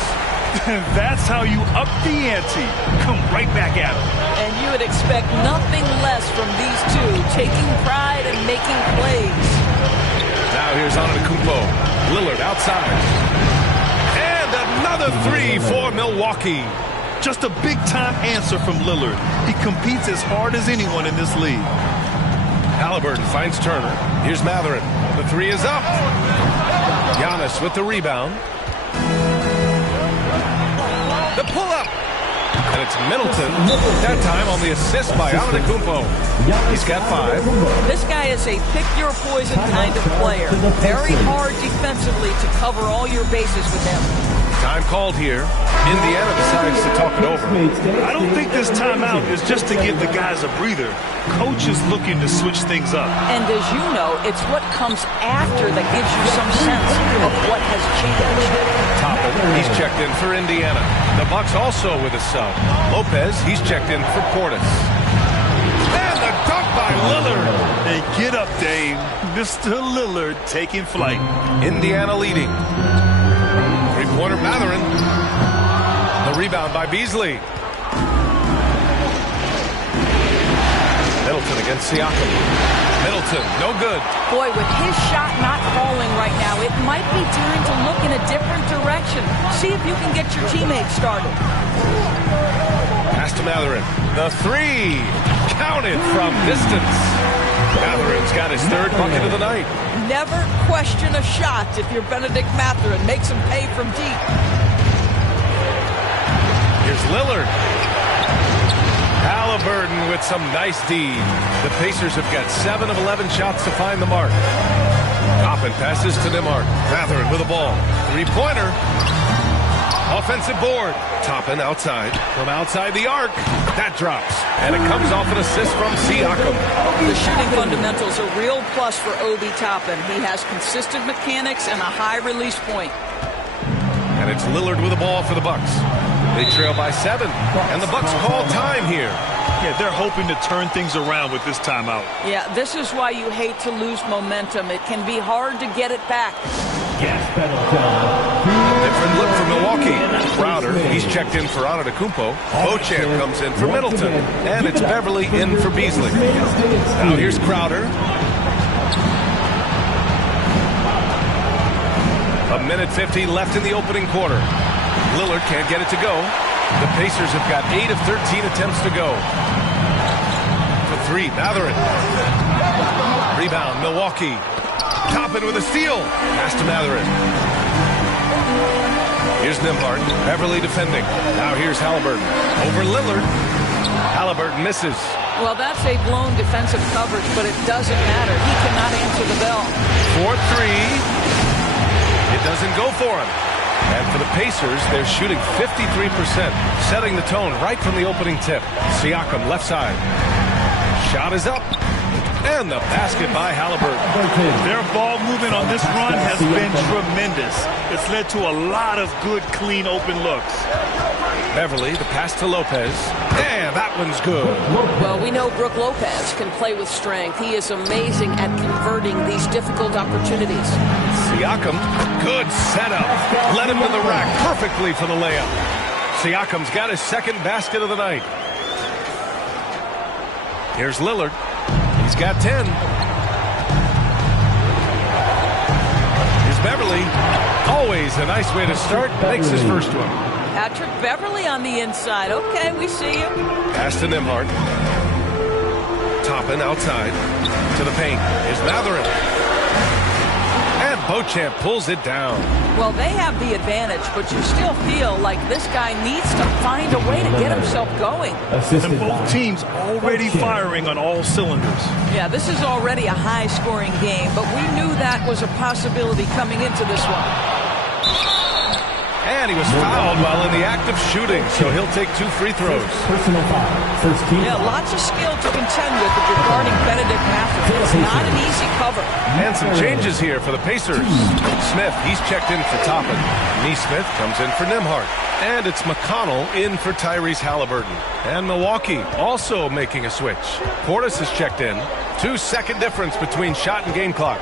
That's how you up the ante. Come right back at him. And you would expect nothing less from these two, taking pride and making plays. Now here's Antetokounmpo. Lillard outside. And another 3 for Milwaukee. Just a big-time answer from Lillard. He competes as hard as anyone in this league. Halliburton finds Turner. Here's Mathurin. The 3 is up. Giannis with the rebound. The pull-up. And it's Middleton. That time on the assist by Antetokounmpo. He's got 5. This guy is a pick-your-poison kind of player. Very hard defensively to cover all your bases with him. Time called here. Indiana decides to talk it over. I don't think this timeout is just to give the guys a breather. Coach is looking to switch things up. And as you know, it's what comes after that gives you some sense of what has changed. Toppin, he's checked in for Indiana. The Bucks also with a sub. Lopez, he's checked in for Portis. And the dunk by Lillard. Hey, get up, Dame. Mr. Lillard taking flight. Indiana leading. Three-pointer Mathurin. The rebound by Beasley. Middleton against Siakam. Middleton, no good. Boy, with his shot not falling right now, it might be time to look in a different direction. See if you can get your teammates started. Pass to Matherin. The three. Counted from distance. Matherin's got his third bucket of the night. Never question a shot if you're Benedict Matherin. Makes him pay from deep. Here's Lillard. Halliburton with some nice D. The Pacers have got 7 of 11 shots to find the mark. Toppin passes to Nembhard. Matherin with the ball. Three-pointer. Offensive board. Toppin outside. From outside the arc. That drops. And it comes off an assist from Siakam. The shooting fundamentals are real plus for Obi Toppin. He has consistent mechanics and a high release point. And it's Lillard with the ball for the Bucks. They trail by 7. And the Bucks call time here. Yeah, they're hoping to turn things around with this timeout. Yeah, this is why you hate to lose momentum. It can be hard to get it back. Different look for Milwaukee. Crowder, he's checked in for Antetokounmpo. Beauchamp comes in for Middleton. And it's Beverly in for Beasley. Now here's Crowder. A minute 50 left in the opening quarter. Lillard can't get it to go. The Pacers have got 8 of 13 attempts to go. For 3, Matherin. Rebound, Milwaukee. Toppin with a steal. Pass to Matherin. Here's Nembhard. Beverly defending. Now here's Halliburton. Over Lillard. Halliburton misses. Well, that's a blown defensive coverage, but it doesn't matter. He cannot answer the bell. 4-3. It doesn't go for him. And for the Pacers, they're shooting 53%, setting the tone right from the opening tip. Siakam, left side. Shot is up. And the basket by Halliburton. Their ball movement on this run has been tremendous. It's led to a lot of good, clean, open looks. Beverly, the pass to Lopez. And that one's good. Well, we know Brook Lopez can play with strength. He is amazing at converting these difficult opportunities. Siakam, good setup. Led him to the rack perfectly for the layup. Siakam's got his second basket of the night. Here's Lillard. He's got 10. Here's Beverly. Always a nice way to start. Makes his first one. Patrick Beverly on the inside. Okay, we see you. Pass to Nembhard. Toppin outside to the paint. Here's Matherin. And Beauchamp pulls it down. Well, they have the advantage, but you still feel like this guy needs to find a way to get himself going. And both teams already firing on all cylinders. Yeah, this is already a high-scoring game, but we knew that was a possibility coming into this one. And he was fouled while in the act of shooting, so he'll take 2 free throws. Personal foul. First team. Yeah, lots of skill to contend with if you're guarding Benedict Matherin. It's not an easy cover. And some changes here for the Pacers. Smith, he's checked in for Toppin. Nesmith comes in for Nembhard. And it's McConnell in for Tyrese Halliburton. And Milwaukee also making a switch. Portis is checked in. 2-second difference between shot and game clock.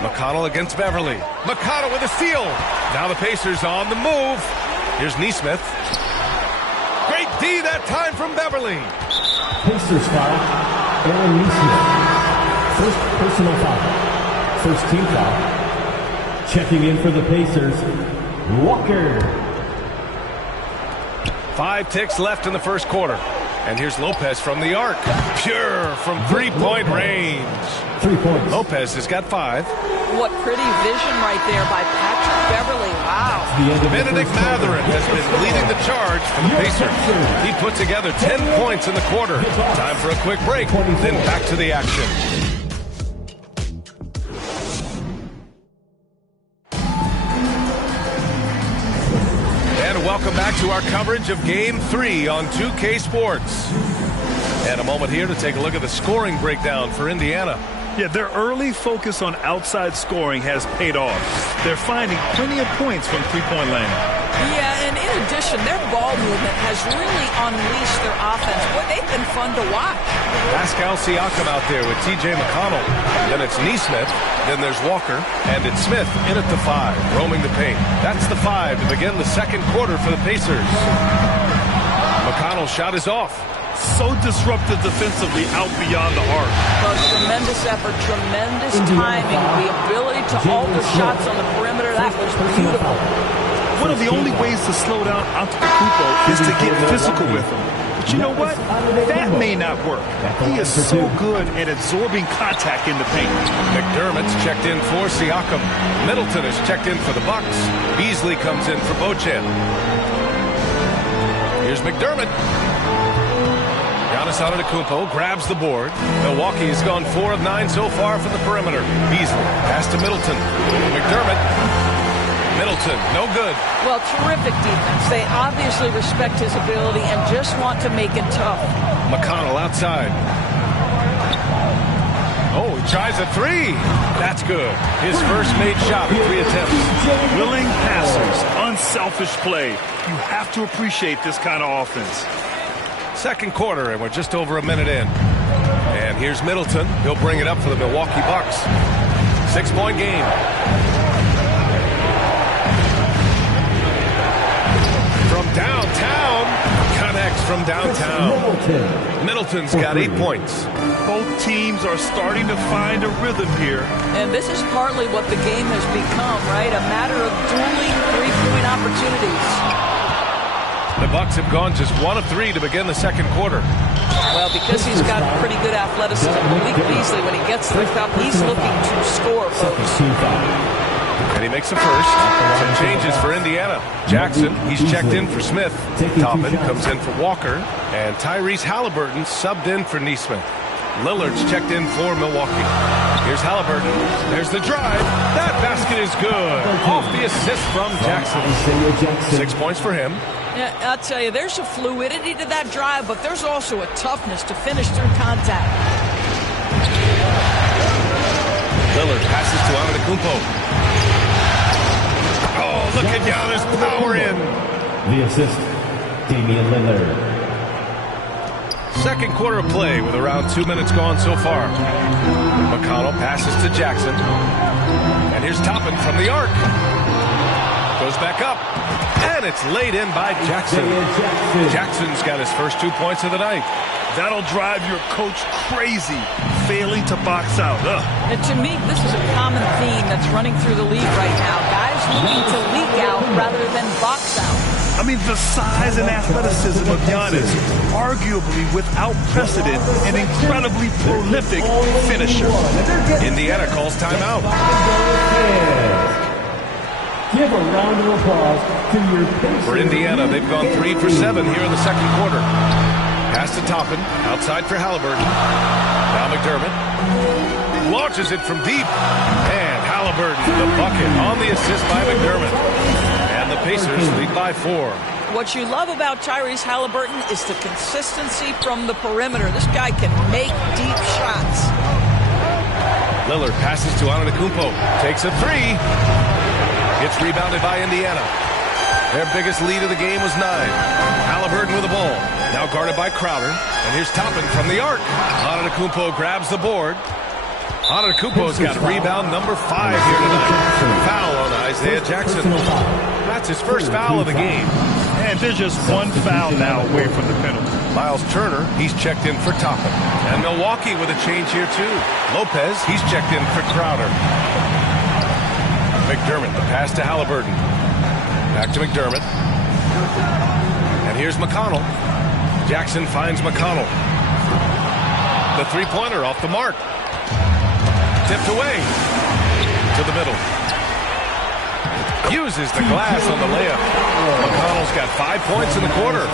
McConnell against Beverly. McConnell with a steal. Now the Pacers on the move. Here's Nesmith. Great D that time from Beverly. Pacers foul. Aaron Nesmith. First personal foul. First team foul. Checking in for the Pacers, Walker. 5 ticks left in the first quarter. And here's Lopez from the arc. Pure from three-point range. 3 points. Lopez has got 5. What pretty vision right there by Patrick Beverly. Wow. Benedict Matherin has been leading the charge for the Pacers. He put together 10 points in the quarter. Time for a quick break, then back to the action. And welcome back to our coverage of Game 3 on 2K Sports. And a moment here to take a look at the scoring breakdown for Indiana. Yeah, their early focus on outside scoring has paid off. They're finding plenty of points from three-point land. Yeah, and in addition, their ball movement has really unleashed their offense. Boy, they've been fun to watch. Pascal Siakam out there with T.J. McConnell. Then it's Nesmith. Then there's Walker. And it's Smith in at the 5, roaming the paint. That's the 5 to begin the second quarter for the Pacers. McConnell's shot is off. So disruptive defensively out beyond the arc. Well, tremendous effort, tremendous timing, the ability to alter shots on the perimeter. That was beautiful. One of the only ways to slow down Antetokounmpo is to get physical with him. But you know what? That may not work. He is so good at absorbing contact in the paint. McDermott's checked in for Siakam. Middleton is checked in for the Bucks. Beasley comes in for Bojan. Here's McDermott. Giannis Antetokounmpo grabs the board. Milwaukee has gone 4 of 9 so far from the perimeter. Beasley pass to Middleton. McDermott. Middleton, no good. Well, terrific defense. They obviously respect his ability and just want to make it tough. McConnell outside. Oh, he tries a three. That's good. His first made shot in 3 attempts. Willing passers, unselfish play. You have to appreciate this kind of offense. Second quarter, and we're just over a minute in. And here's Middleton. He'll bring it up for the Milwaukee Bucks. 6-point game. From downtown, connects from downtown. Middleton's got 8 points. Both teams are starting to find a rhythm here. And this is partly what the game has become, right? A matter of dueling three-point opportunities. The Bucks have gone just 1 of 3 to begin the second quarter. Well, because he's got pretty good athleticism, Malik Beasley, when he gets to the cup, he's looking to score, folks. And he makes the first. Some changes for Indiana. Jackson, he's checked in for Smith. Toppin comes in for Walker. And Tyrese Halliburton subbed in for Nesmith. Lillard's checked in for Milwaukee. Here's Halliburton. There's the drive. That basket is good. Off the assist from Jackson. 6 points for him. Yeah, I'll tell you, there's a fluidity to that drive, but there's also a toughness to finish through contact. Lillard passes to Antetokounmpo. Oh, look at Giannis power in. The assist, Damian Lillard. Second quarter of play with around 2 minutes gone so far. McConnell passes to Jackson. And here's Toppin from the arc. Goes back up. And it's laid in by Jackson. Jackson's got his first 2 points of the night. That'll drive your coach crazy, failing to box out. And to me, this is a common theme that's running through the league right now. Guys looking to leak out rather than box out. I mean, the size and athleticism of Giannis, arguably without precedent, an incredibly prolific finisher. Indiana calls timeout. Give a round of applause to your Pacers. For Indiana, they've gone 3 for 7 here in the second quarter. Pass to Toppin, outside for Halliburton. Now McDermott launches it from deep. And Halliburton, the bucket on the assist by McDermott. And the Pacers lead by 4. What you love about Tyrese Halliburton is the consistency from the perimeter. This guy can make deep shots. Lillard passes to Antetokounmpo. Takes a 3. It's rebounded by Indiana. Their biggest lead of the game was 9. Halliburton with the ball. Now guarded by Crowder. And here's Toppin from the arc. Antetokounmpo grabs the board. Antetokounmpo's got rebound number 5 here tonight. Foul on Isaiah Jackson. That's his first foul of the game. And there's just one foul now away from the penalty. Miles Turner, he's checked in for Toppin. And Milwaukee with a change here too. Lopez, he's checked in for Crowder. McDermott, the pass to Halliburton. Back to McDermott. And here's McConnell. Jackson finds McConnell. The three-pointer off the mark. Tipped away to the middle. Uses the glass on the layup. McConnell's got 5 points in the quarter.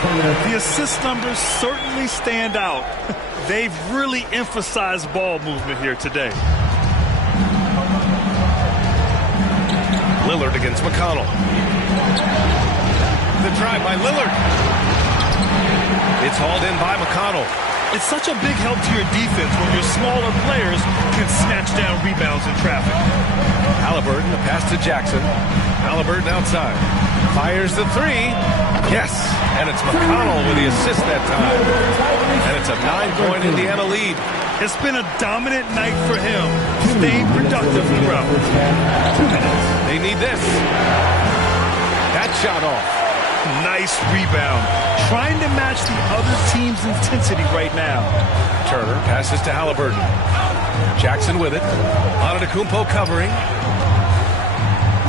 The assist numbers certainly stand out. They've really emphasized ball movement here today. Lillard against McConnell. The drive by Lillard. It's hauled in by McConnell. It's such a big help to your defense when your smaller players can snatch down rebounds in traffic. Halliburton, the pass to Jackson. Halliburton outside. Fires the 3. Yes, and it's McConnell with the assist that time. And it's a 9-point Indiana lead. It's been a dominant night for him, staying productive throughout. 2 minutes. They need this. That shot off. Nice rebound. Trying to match the other team's intensity right now. Turner passes to Halliburton. Jackson with it. Antetokounmpo covering.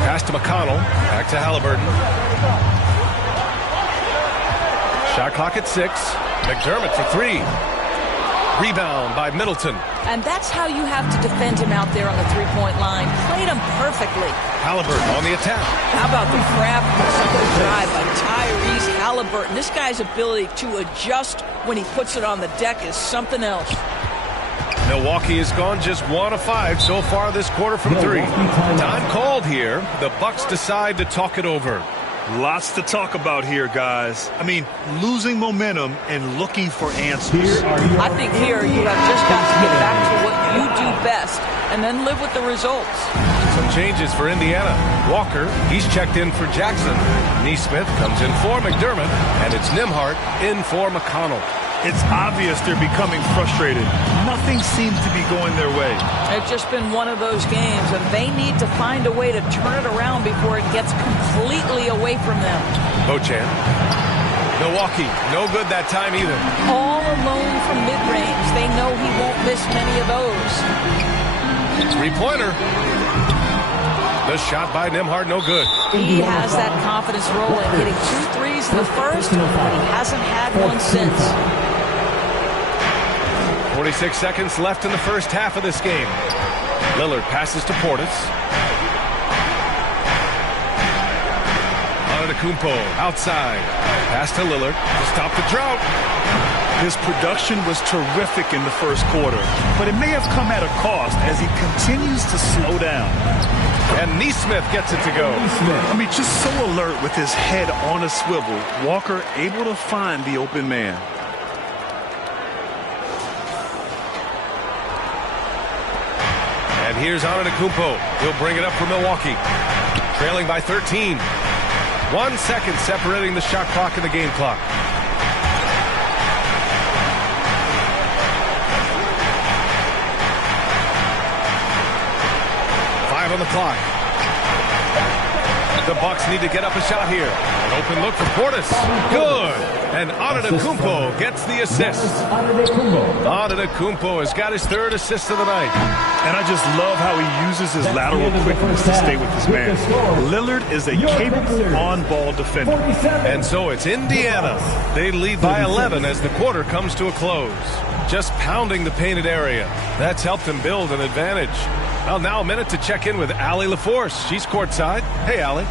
Pass to McConnell. Back to Halliburton. Shot clock at 6. McDermott for 3. Rebound by Middleton. And that's how you have to defend him out there on the three-point line. Played him perfectly. Halliburton on the attack. How about the craftiness of the drive by Tyrese Halliburton? This guy's ability to adjust when he puts it on the deck is something else. Milwaukee has gone just 1 of 5 so far this quarter from 3. Time called here. The Bucks decide to talk it over. Lots to talk about here, guys. I mean, losing momentum and looking for answers. I think here you have just got to get back to what you do best and then live with the results. Some changes for Indiana. Walker, he's checked in for Jackson. Neesmith comes in for McDermott, and it's Nembhard in for McConnell. It's obvious they're becoming frustrated. Nothing seems to be going their way. It's just been one of those games, and they need to find a way to turn it around before it gets completely away from them. Bochan. Milwaukee, no good that time either. All alone from mid-range. They know he won't miss many of those. 3-pointer. The shot by Nembhard, no good. He has that confidence rolling, hitting 2 threes in the first, but he hasn't had one since. 46 seconds left in the first half of this game. Lillard passes to Portis. Antetokounmpo outside. Pass to Lillard to stop the drought. His production was terrific in the first quarter, but it may have come at a cost as he continues to slow down. And Neesmith gets it to go. I mean, just so alert with his head on a swivel. Walker able to find the open man. And here's Antetokounmpo. He'll bring it up for Milwaukee. Trailing by 13. 1 second separating the shot clock and the game clock. On the clock. The Bucks need to get up a shot here. An open look for Portis. Good. And Antetokounmpo gets the assist. Antetokounmpo has got his 3rd assist of the night. And I just love how he uses his lateral quickness to stay with his man. Lillard is a capable on-ball defender. And so it's Indiana. They lead by 11 as the quarter comes to a close. Just pounding the painted area. That's helped them build an advantage. Well, now a minute to check in with Allie LaForce. She's courtside. Hey, Allie.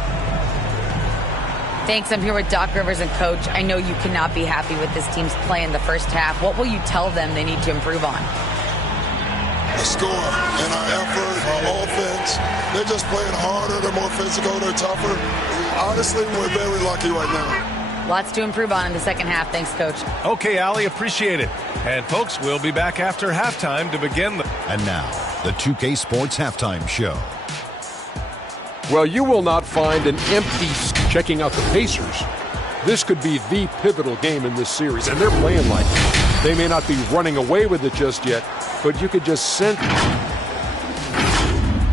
Thanks. I'm here with Doc Rivers and Coach. I know you cannot be happy with this team's play in the first half. What will you tell them they need to improve on? The score and our effort, our offense. They're just playing harder. They're more physical. They're tougher. Honestly, we're very lucky right now. Lots to improve on in the second half. Thanks, Coach. Okay, Allie, appreciate it. And, folks, we'll be back after halftime to begin the... And now, the 2K Sports Halftime Show. Well, you will not find an empty... Checking out the Pacers. This could be the pivotal game in this series, and they're playing like it. They may not be running away with it just yet, but you could just sense...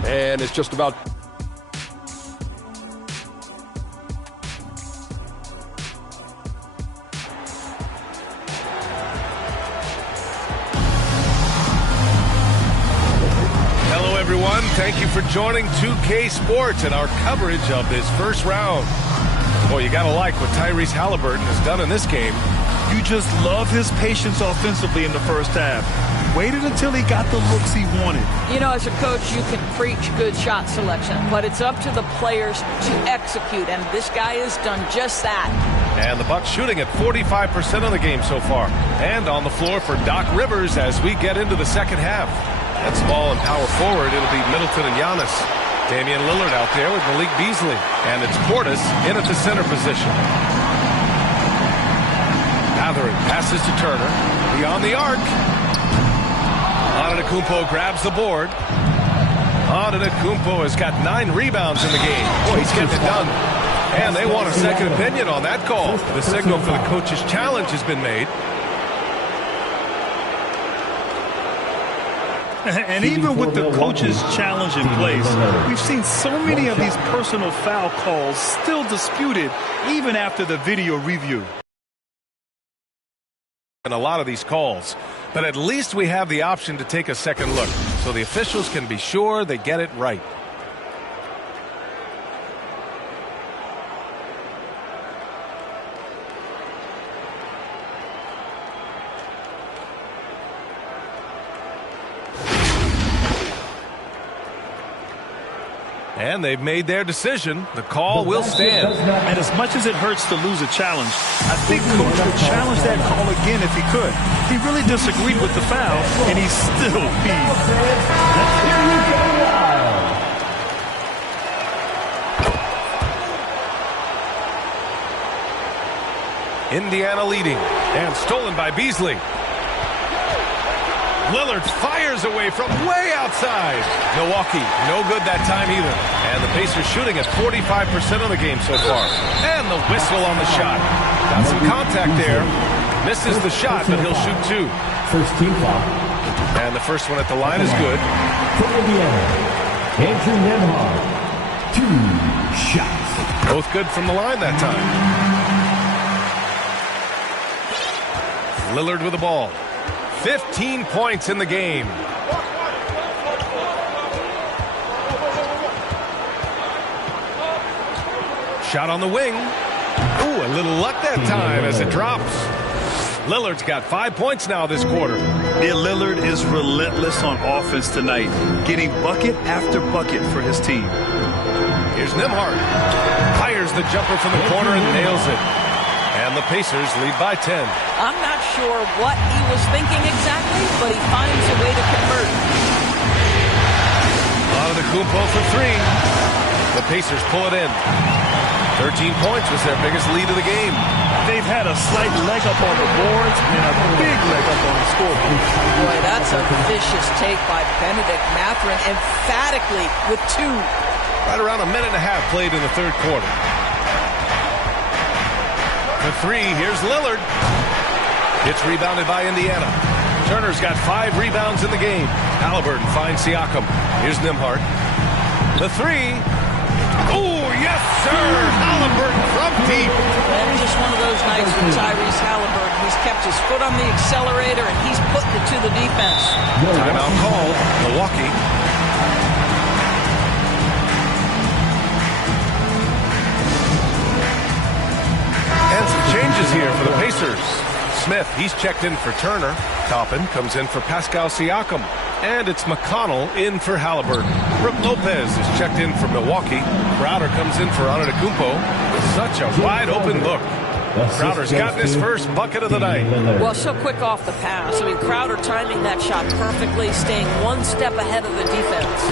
And it's just about... Thank you for joining 2K Sports and our coverage of this first round. Boy, you gotta like what Tyrese Halliburton has done in this game. You just love his patience offensively in the first half. Waited until he got the looks he wanted. You know, as a coach, you can preach good shot selection, but it's up to the players to execute, and this guy has done just that. And the Bucks shooting at 45% of the game so far. And on the floor for Doc Rivers as we get into the second half. At small and power forward, it'll be Middleton and Giannis. Damian Lillard out there with Malik Beasley. And it's Portis in at the center position. Gathering passes to Turner. Beyond the arc. Antetokounmpo grabs the board. Antetokounmpo has got 9 rebounds in the game. Boy, he's getting it done. And they want a second opinion on that call. The signal for the coach's challenge has been made. And even with the coach's challenge in place, we've seen so many of these personal foul calls still disputed even after the video review. And a lot of these calls, but at least we have the option to take a second look so the officials can be sure they get it right. And they've made their decision. The call will stand. And as much as it hurts to lose a challenge, I think Coach would challenge that call again if he could. He really disagreed with the foul, and he's still peeved. Indiana leading, and stolen by Beasley. Lillard fires away from way outside. Milwaukee, no good that time either. And the Pacers shooting at 45% of the game so far. And the whistle on the shot. Got some contact there. Misses the shot, but he'll shoot two. First team foul. And the first one at the line is good. For Indiana, Andrew Nembhard, 2 shots. Both good from the line that time. Lillard with the ball. 15 points in the game. Shot on the wing. Ooh, a little luck that time as it drops. Lillard's got 5 points now this quarter. Yeah, Lillard is relentless on offense tonight, getting bucket after bucket for his team. Here's Nembhard. Fires the jumper from the corner and nails it. And the Pacers lead by 10. I'm not sure what he was thinking exactly, but he finds a way to convert. Antetokounmpo for three. The Pacers pull it in. 13 points was their biggest lead of the game. They've had a slight leg up on the boards and a big leg up on the scoreboard. Boy, that's a vicious take by Benedict Mathurin, emphatically with two. Right around a minute and a half played in the third quarter. For three, here's Lillard. It's rebounded by Indiana. Turner's got 5 rebounds in the game. Halliburton finds Siakam. Here's Nembhard. The three. Oh, yes, sir. Halliburton from deep. And just one of those nights for Tyrese Halliburton. He's kept his foot on the accelerator, and he's putting it to the defense. Timeout call, Milwaukee. And some changes here for the Pacers. Smith, he's checked in for Turner. Toppin comes in for Pascal Siakam. And it's McConnell in for Halliburton. Brook Lopez is checked in for Milwaukee. Crowder comes in for Antetokounmpo. Such a wide open look. Crowder's gotten his first bucket of the night. Well, so quick off the pass. I mean, Crowder timing that shot perfectly, staying one step ahead of the defense.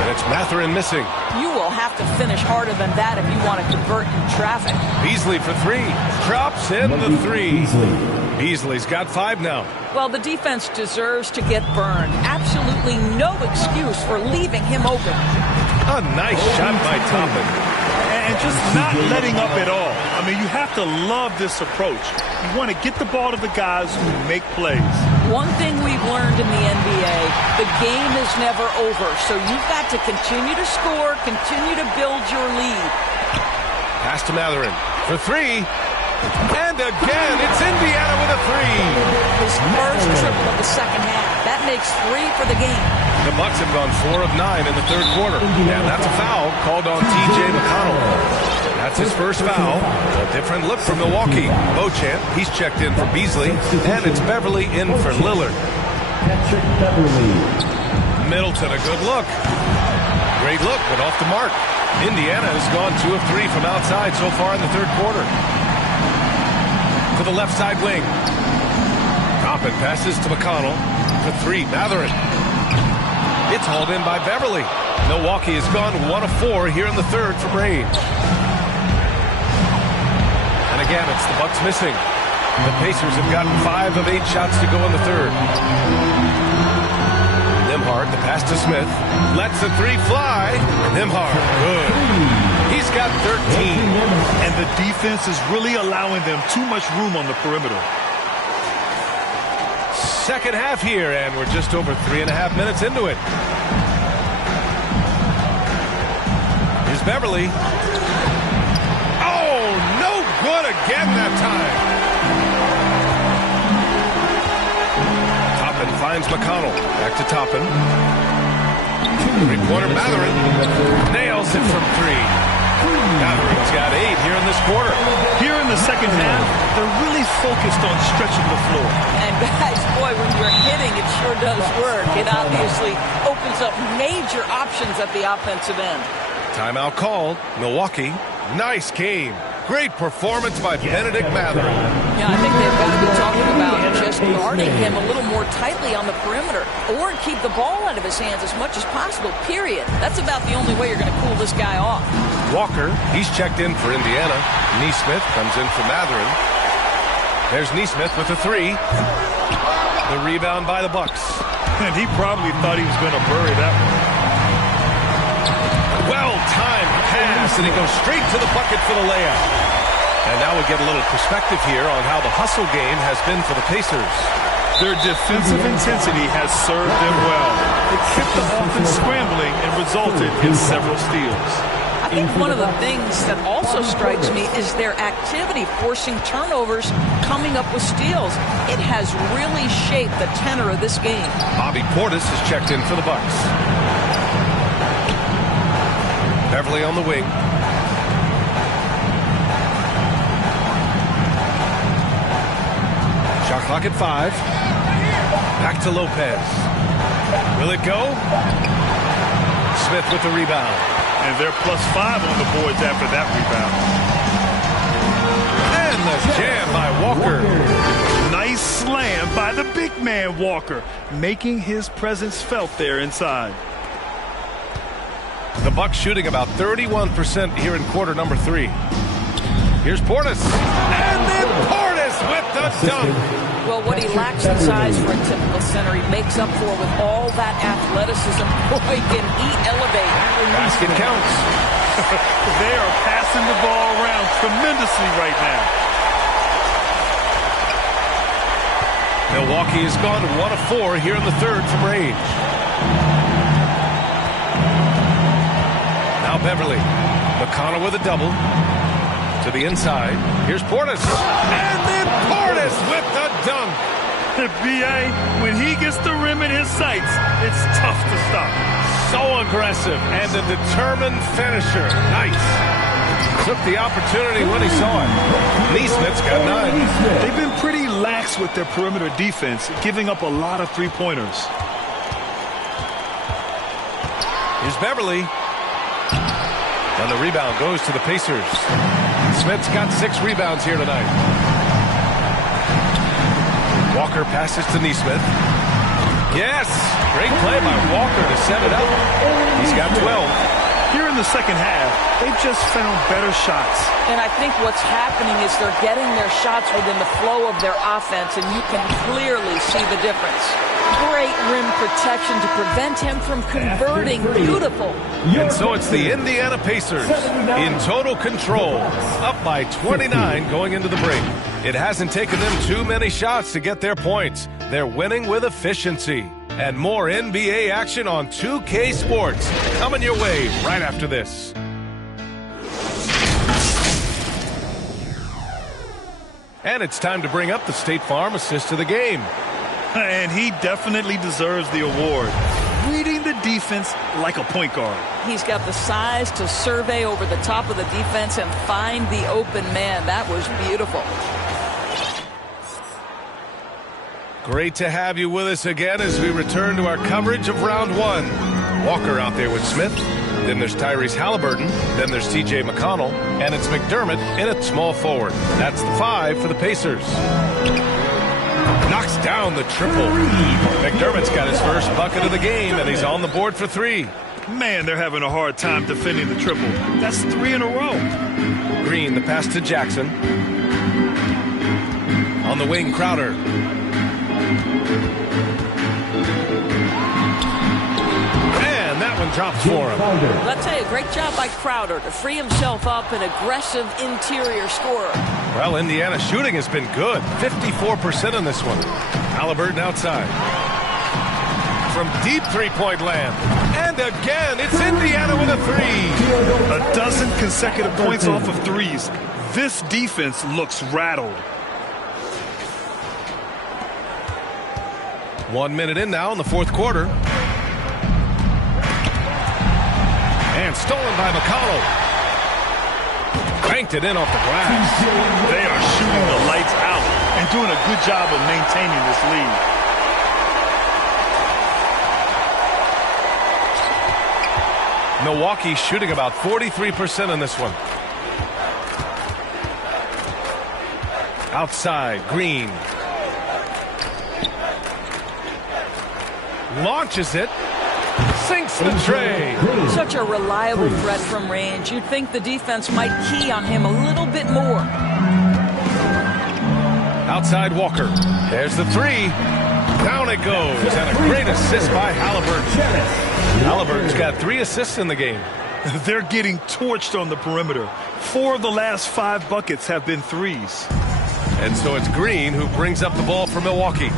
And it's Mathurin missing. You will have to finish harder than that if you want to convert in traffic. Beasley for three. Drops in the three. Beasley's got 5 now. Well, the defense deserves to get burned. Absolutely no excuse for leaving him open. A nice shot by Toppin. And just not letting up at all. I mean, you have to love this approach. You want to get the ball to the guys who make plays. One thing we've learned in the NBA, the game is never over. So you've got to continue to score, continue to build your lead. Pass to Mathurin for 3. And again, it's Indiana with a 3. His first triple of the second half. That makes 3 for the game. The Bucks have gone 4 of 9 in the third quarter. And that's a foul called on T.J. McConnell. That's his first foul. A different look for Milwaukee. Beauchamp, he's checked in for Beasley. And it's Beverly in for Lillard. Middleton, a good look. Great look, but off the mark. Indiana has gone 2 of 3 from outside so far in the third quarter. To the left side wing. Toppin passes to McConnell for 3. Mathurin. It's hauled in by Beverly. Milwaukee has gone 1 of 4 here in the third for Brain. And again, it's the Bucks missing. The Pacers have gotten 5 of 8 shots to go in the third. Nembhard, the pass to Smith. Lets the 3 fly. Nembhard, good. He's got 13. And the defense is really allowing them too much room on the perimeter. second half here, and we're just over 3.5 minutes into it. Here's Beverly. Oh, no good again that time. Toppin finds McConnell. Back to Toppin. Three-pointer Matherin. Nails it from three. Matherin's got 8 here in this quarter. Here in the second half, they're really focused on stretching the floor. And guys, boy, when you're hitting, it sure does work. It obviously opens up major options at the offensive end. Timeout called. Milwaukee. Nice game. Great performance by Benedict Matherin. Yeah, I think they've got to be talking about just guarding him a little more tightly on the perimeter or keep the ball out of his hands as much as possible, period. That's about the only way you're going to cool this guy off. Walker, he's checked in for Indiana. Neesmith comes in for Matherin. There's Neesmith with a 3. The rebound by the Bucks. And he probably thought he was going to bury that one. Well-timed pass, and he goes straight to the bucket for the layup. And now we get a little perspective here on how the hustle game has been for the Pacers. Their defensive intensity has served them well. It kept the offense scrambling and resulted in several steals. I think one of the things that also strikes me is their activity forcing turnovers, coming up with steals. It has really shaped the tenor of this game. Bobby Portis has checked in for the Bucks. Beverly on the wing. Shot clock at 5. Back to Lopez. Will it go? Smith with the rebound. And they're +5 on the boards after that rebound. And the jam by Walker. Nice slam by the big man Walker, making his presence felt there inside. The Bucks shooting about 31% here in quarter number 3. Here's Portis. And then Portis with the dunk. Well, what he lacks in size for a typical center, he makes up for with all that athleticism. Boy, can he elevate. Basket counts. They are passing the ball around tremendously right now. Milwaukee has gone to 1 of 4 here in the third from range. Now Beverly. McConnell with a double. To the inside. Here's Portis. And then Portis with the dunk. B.A., when he gets the rim in his sights, it's tough to stop. So aggressive and a determined finisher. Nice. Took the opportunity when he saw it. Neesmith's got 9. They've been pretty lax with their perimeter defense, giving up a lot of three-pointers. Here's Beverly. And the rebound goes to the Pacers. Smith's got 6 rebounds here tonight. Walker passes to Neesmith. Yes! Great play by Walker to set it up. He's got 12. Here in the second half, they've just found better shots. And I think what's happening is they're getting their shots within the flow of their offense, and you can clearly see the difference. Great rim protection to prevent him from converting. Beautiful. And so it's the Indiana Pacers in total control, up by 29 going into the break. It hasn't taken them too many shots to get their points. They're winning with efficiency. And more NBA action on 2K Sports coming your way right after this. And it's time to bring up the State Farm assist of the game. And he definitely deserves the award. Reading the defense like a point guard. He's got the size to survey over the top of the defense and find the open man. That was beautiful. Great to have you with us again as we return to our coverage of round 1. Walker out there with Smith. Then there's Tyrese Halliburton. Then there's T.J. McConnell. And it's McDermott in at small forward. That's the 5 for the Pacers. Knocks down the triple. McDermott's got his first bucket of the game, and he's on the board for 3. Man, they're having a hard time defending the triple. That's 3 in a row. Green, the pass to Jackson. On the wing, Crowder. And that one drops for him. I'll tell you, great job by Crowder to free himself up, an aggressive interior scorer. Well, Indiana's shooting has been good. 54% on this one. Halliburton outside. From deep three-point land. And again, it's Indiana with a three. A dozen consecutive points off of threes. This defense looks rattled. 1 minute in now in the fourth quarter. And stolen by McConnell. Banked it in off the glass. They are shooting the lights out and doing a good job of maintaining this lead. Milwaukee shooting about 43% in this one. Outside, Green. Launches it. Sinks the tray. Such a reliable threat from range. You'd think the defense might key on him a little bit more. Outside Walker. There's the three. Down it goes. And a great assist by Halliburton. Halliburton's got 3 assists in the game. They're getting torched on the perimeter. 4 of the last 5 buckets have been threes. And so it's Green who brings up the ball for Milwaukee.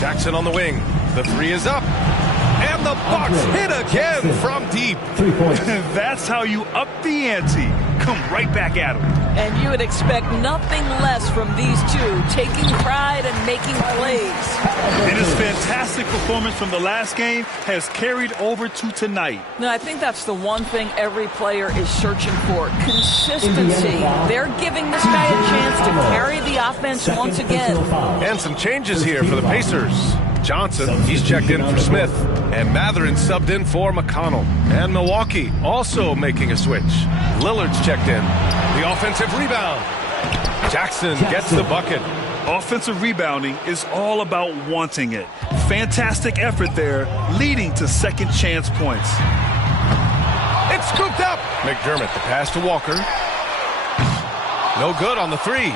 Jackson on the wing. The three is up. And the Bucks hit again from deep. 3 points. That's how you up the ante. Come right back at them. And you would expect nothing less from these two, taking pride and making plays. And his fantastic performance from the last game has carried over to tonight. No, I think that's the one thing every player is searching for. Consistency. They're giving this guy a chance to carry the offense once again. And some changes here for the Pacers. Johnson, he's checked in for Smith. And Mathurin subbed in for McConnell. And Milwaukee also making a switch. Lillard's checked in. The offensive rebound. Jackson gets the bucket. Offensive rebounding is all about wanting it. Fantastic effort there, leading to second chance points. It's scooped up. McDermott, the pass to Walker. No good on the three.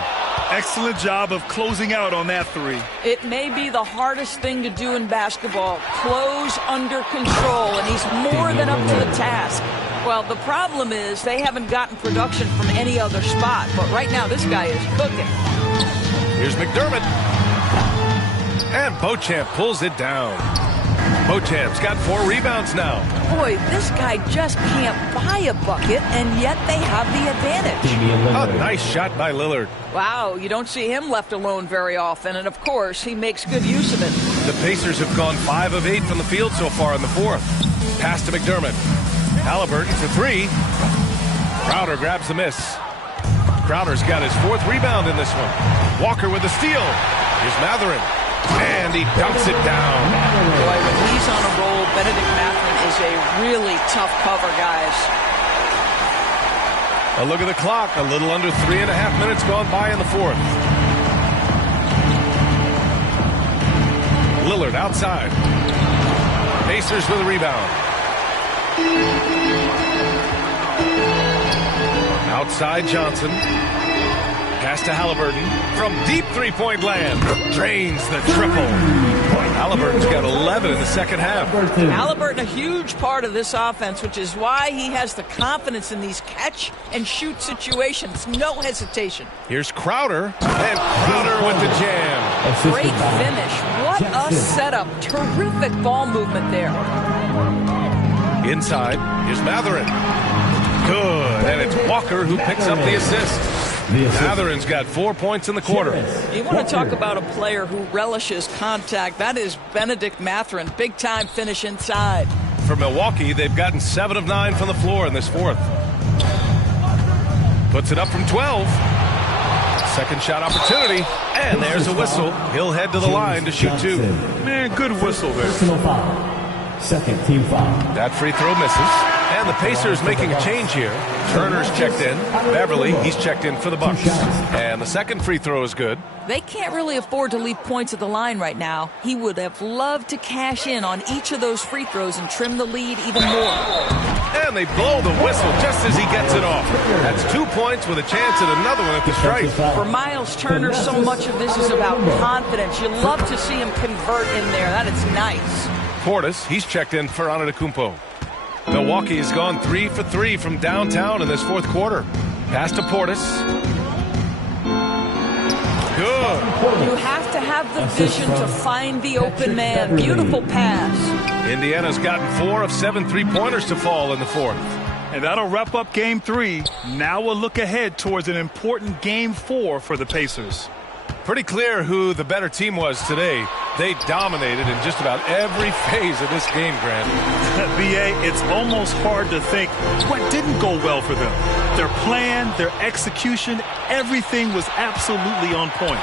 Excellent job of closing out on that three. It may be the hardest thing to do in basketball. Close under control, and he's more than up to the task. Well, the problem is they haven't gotten production from any other spot, but right now this guy is cooking. Here's McDermott. And Beauchamp pulls it down. Beauchamp's got 4 rebounds now. Boy, this guy just can't buy a bucket, and yet they have the advantage. A nice shot by Lillard. Wow, you don't see him left alone very often, and of course, he makes good use of it. The Pacers have gone 5 of 8 from the field so far in the fourth. Pass to McDermott. Halliburton for 3. Crowder grabs the miss. Crowder's got his 4th rebound in this one. Walker with the steal. Here's Mathurin. And he dunks it down. Boy, when he's on a roll, Benedict Mathurin is a really tough cover, guys. A look at the clock. A little under 3.5 minutes gone by in the fourth. Lillard outside. Pacers with a rebound. Outside Johnson. Pass to Halliburton from deep three-point land. Drains the triple. Halliburton's got 11 in the second half. Halliburton, a huge part of this offense, which is why he has the confidence in these catch-and-shoot situations. No hesitation. Here's Crowder. And Crowder with the jam. Great finish. What a setup. Terrific ball movement there. Inside, here's Mathurin. Good. And it's Walker who picks up the assist. Mathurin's got 4 points in the quarter. You want to talk about a player who relishes contact. That is Benedict Mathurin. Big-time finish inside. For Milwaukee, they've gotten 7 of 9 from the floor in this fourth. Puts it up from 12. Second shot opportunity. And there's a whistle. He'll head to the line to shoot 2. Man, good whistle there. Personal foul. Second team foul. That free throw misses. And the Pacers making a change here. Turner's checked in. Beverly, he's checked in for the Bucks. And the second free throw is good. They can't really afford to leave points at the line right now. He would have loved to cash in on each of those free throws and trim the lead even more. And they blow the whistle just as he gets it off. That's 2 points with a chance at another one at the stripe. For Miles Turner, so much of this is about confidence. You love to see him convert in there. That is nice. Portis, he's checked in for Antetokounmpo. Milwaukee has gone 3 for 3 from downtown in this fourth quarter. Pass to Portis. Good. You have to have the vision to find the open man. Beautiful pass. Indiana's gotten 4 of 7 3-pointers to fall in the fourth. And that'll wrap up Game 3. Now we'll look ahead towards an important Game 4 for the Pacers. Pretty clear who the better team was today. They dominated in just about every phase of this game, Grant. B.A., it's almost hard to think what didn't go well for them. Their plan, their execution, everything was absolutely on point.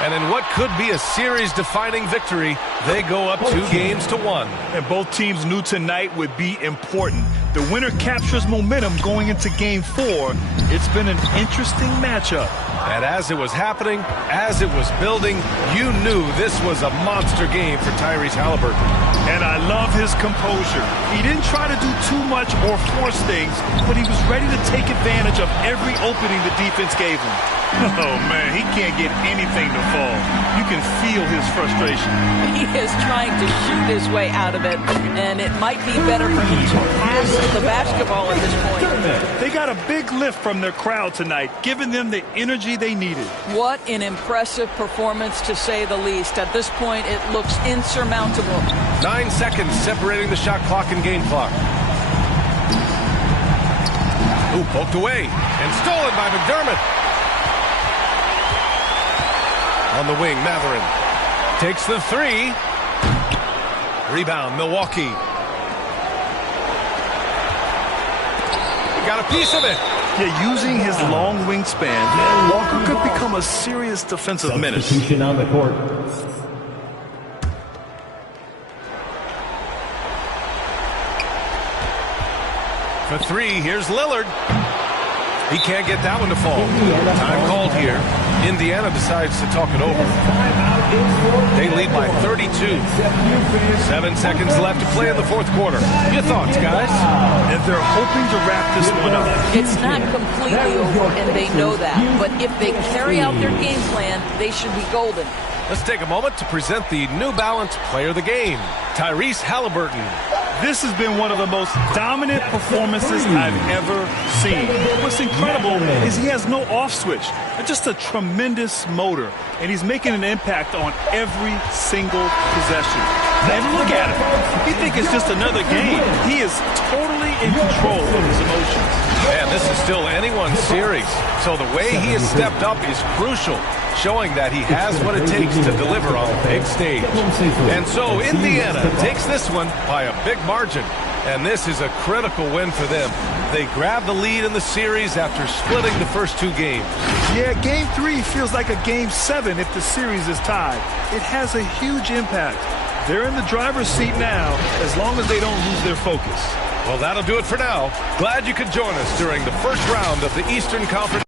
And in what could be a series-defining victory, they go up 2-1. And both teams knew tonight would be important. The winner captures momentum going into Game 4. It's been an interesting matchup. And as it was happening, as it was building, you knew this was a monster game for Tyrese Halliburton. And I love his composure. He didn't try to do too much or force things, but he was ready to take advantage of every opening the defense gave him. Oh, man, he can't get anything to fall. You can feel his frustration. He is trying to shoot his way out of it, and it might be better for him to pass the basketball at this point. They got a big lift from their crowd tonight, giving them the energy they needed. What an impressive performance, to say the least. At this point, it looks insurmountable. 9 seconds separating the shot clock and game clock. Ooh, poked away and stolen by McDermott. On the wing, Matherin takes the 3. Rebound, Milwaukee. Got a piece of it. Yeah, using his long wingspan, Walker could become a serious defensive menace. Substitution on the court. For 3, here's Lillard. He can't get that one to fall. Time called here. Indiana decides to talk it over. They lead by 32. 7 seconds left to play in the fourth quarter. Your thoughts, guys? And they're hoping to wrap this one up. It's not completely over, and they know that. But if they carry out their game plan, they should be golden. Let's take a moment to present the New Balance Player of the Game, Tyrese Halliburton. This has been one of the most dominant performances I've ever seen. What's incredible is he has no off switch, just a tremendous motor, and he's making an impact on every single possession. And look at him. You think it's just another game. He is totally in control of his emotions. Man, this is still anyone's series, so the way he has stepped up is crucial, showing that he has what it takes to deliver on the big stage. And so Indiana takes this one by a big margin, and this is a critical win for them. They grab the lead in the series after splitting the first 2 games. Yeah, Game 3 feels like a Game 7 if the series is tied. It has a huge impact. They're in the driver's seat now, as long as they don't lose their focus. Well, that'll do it for now. Glad you could join us during the first round of the Eastern Conference.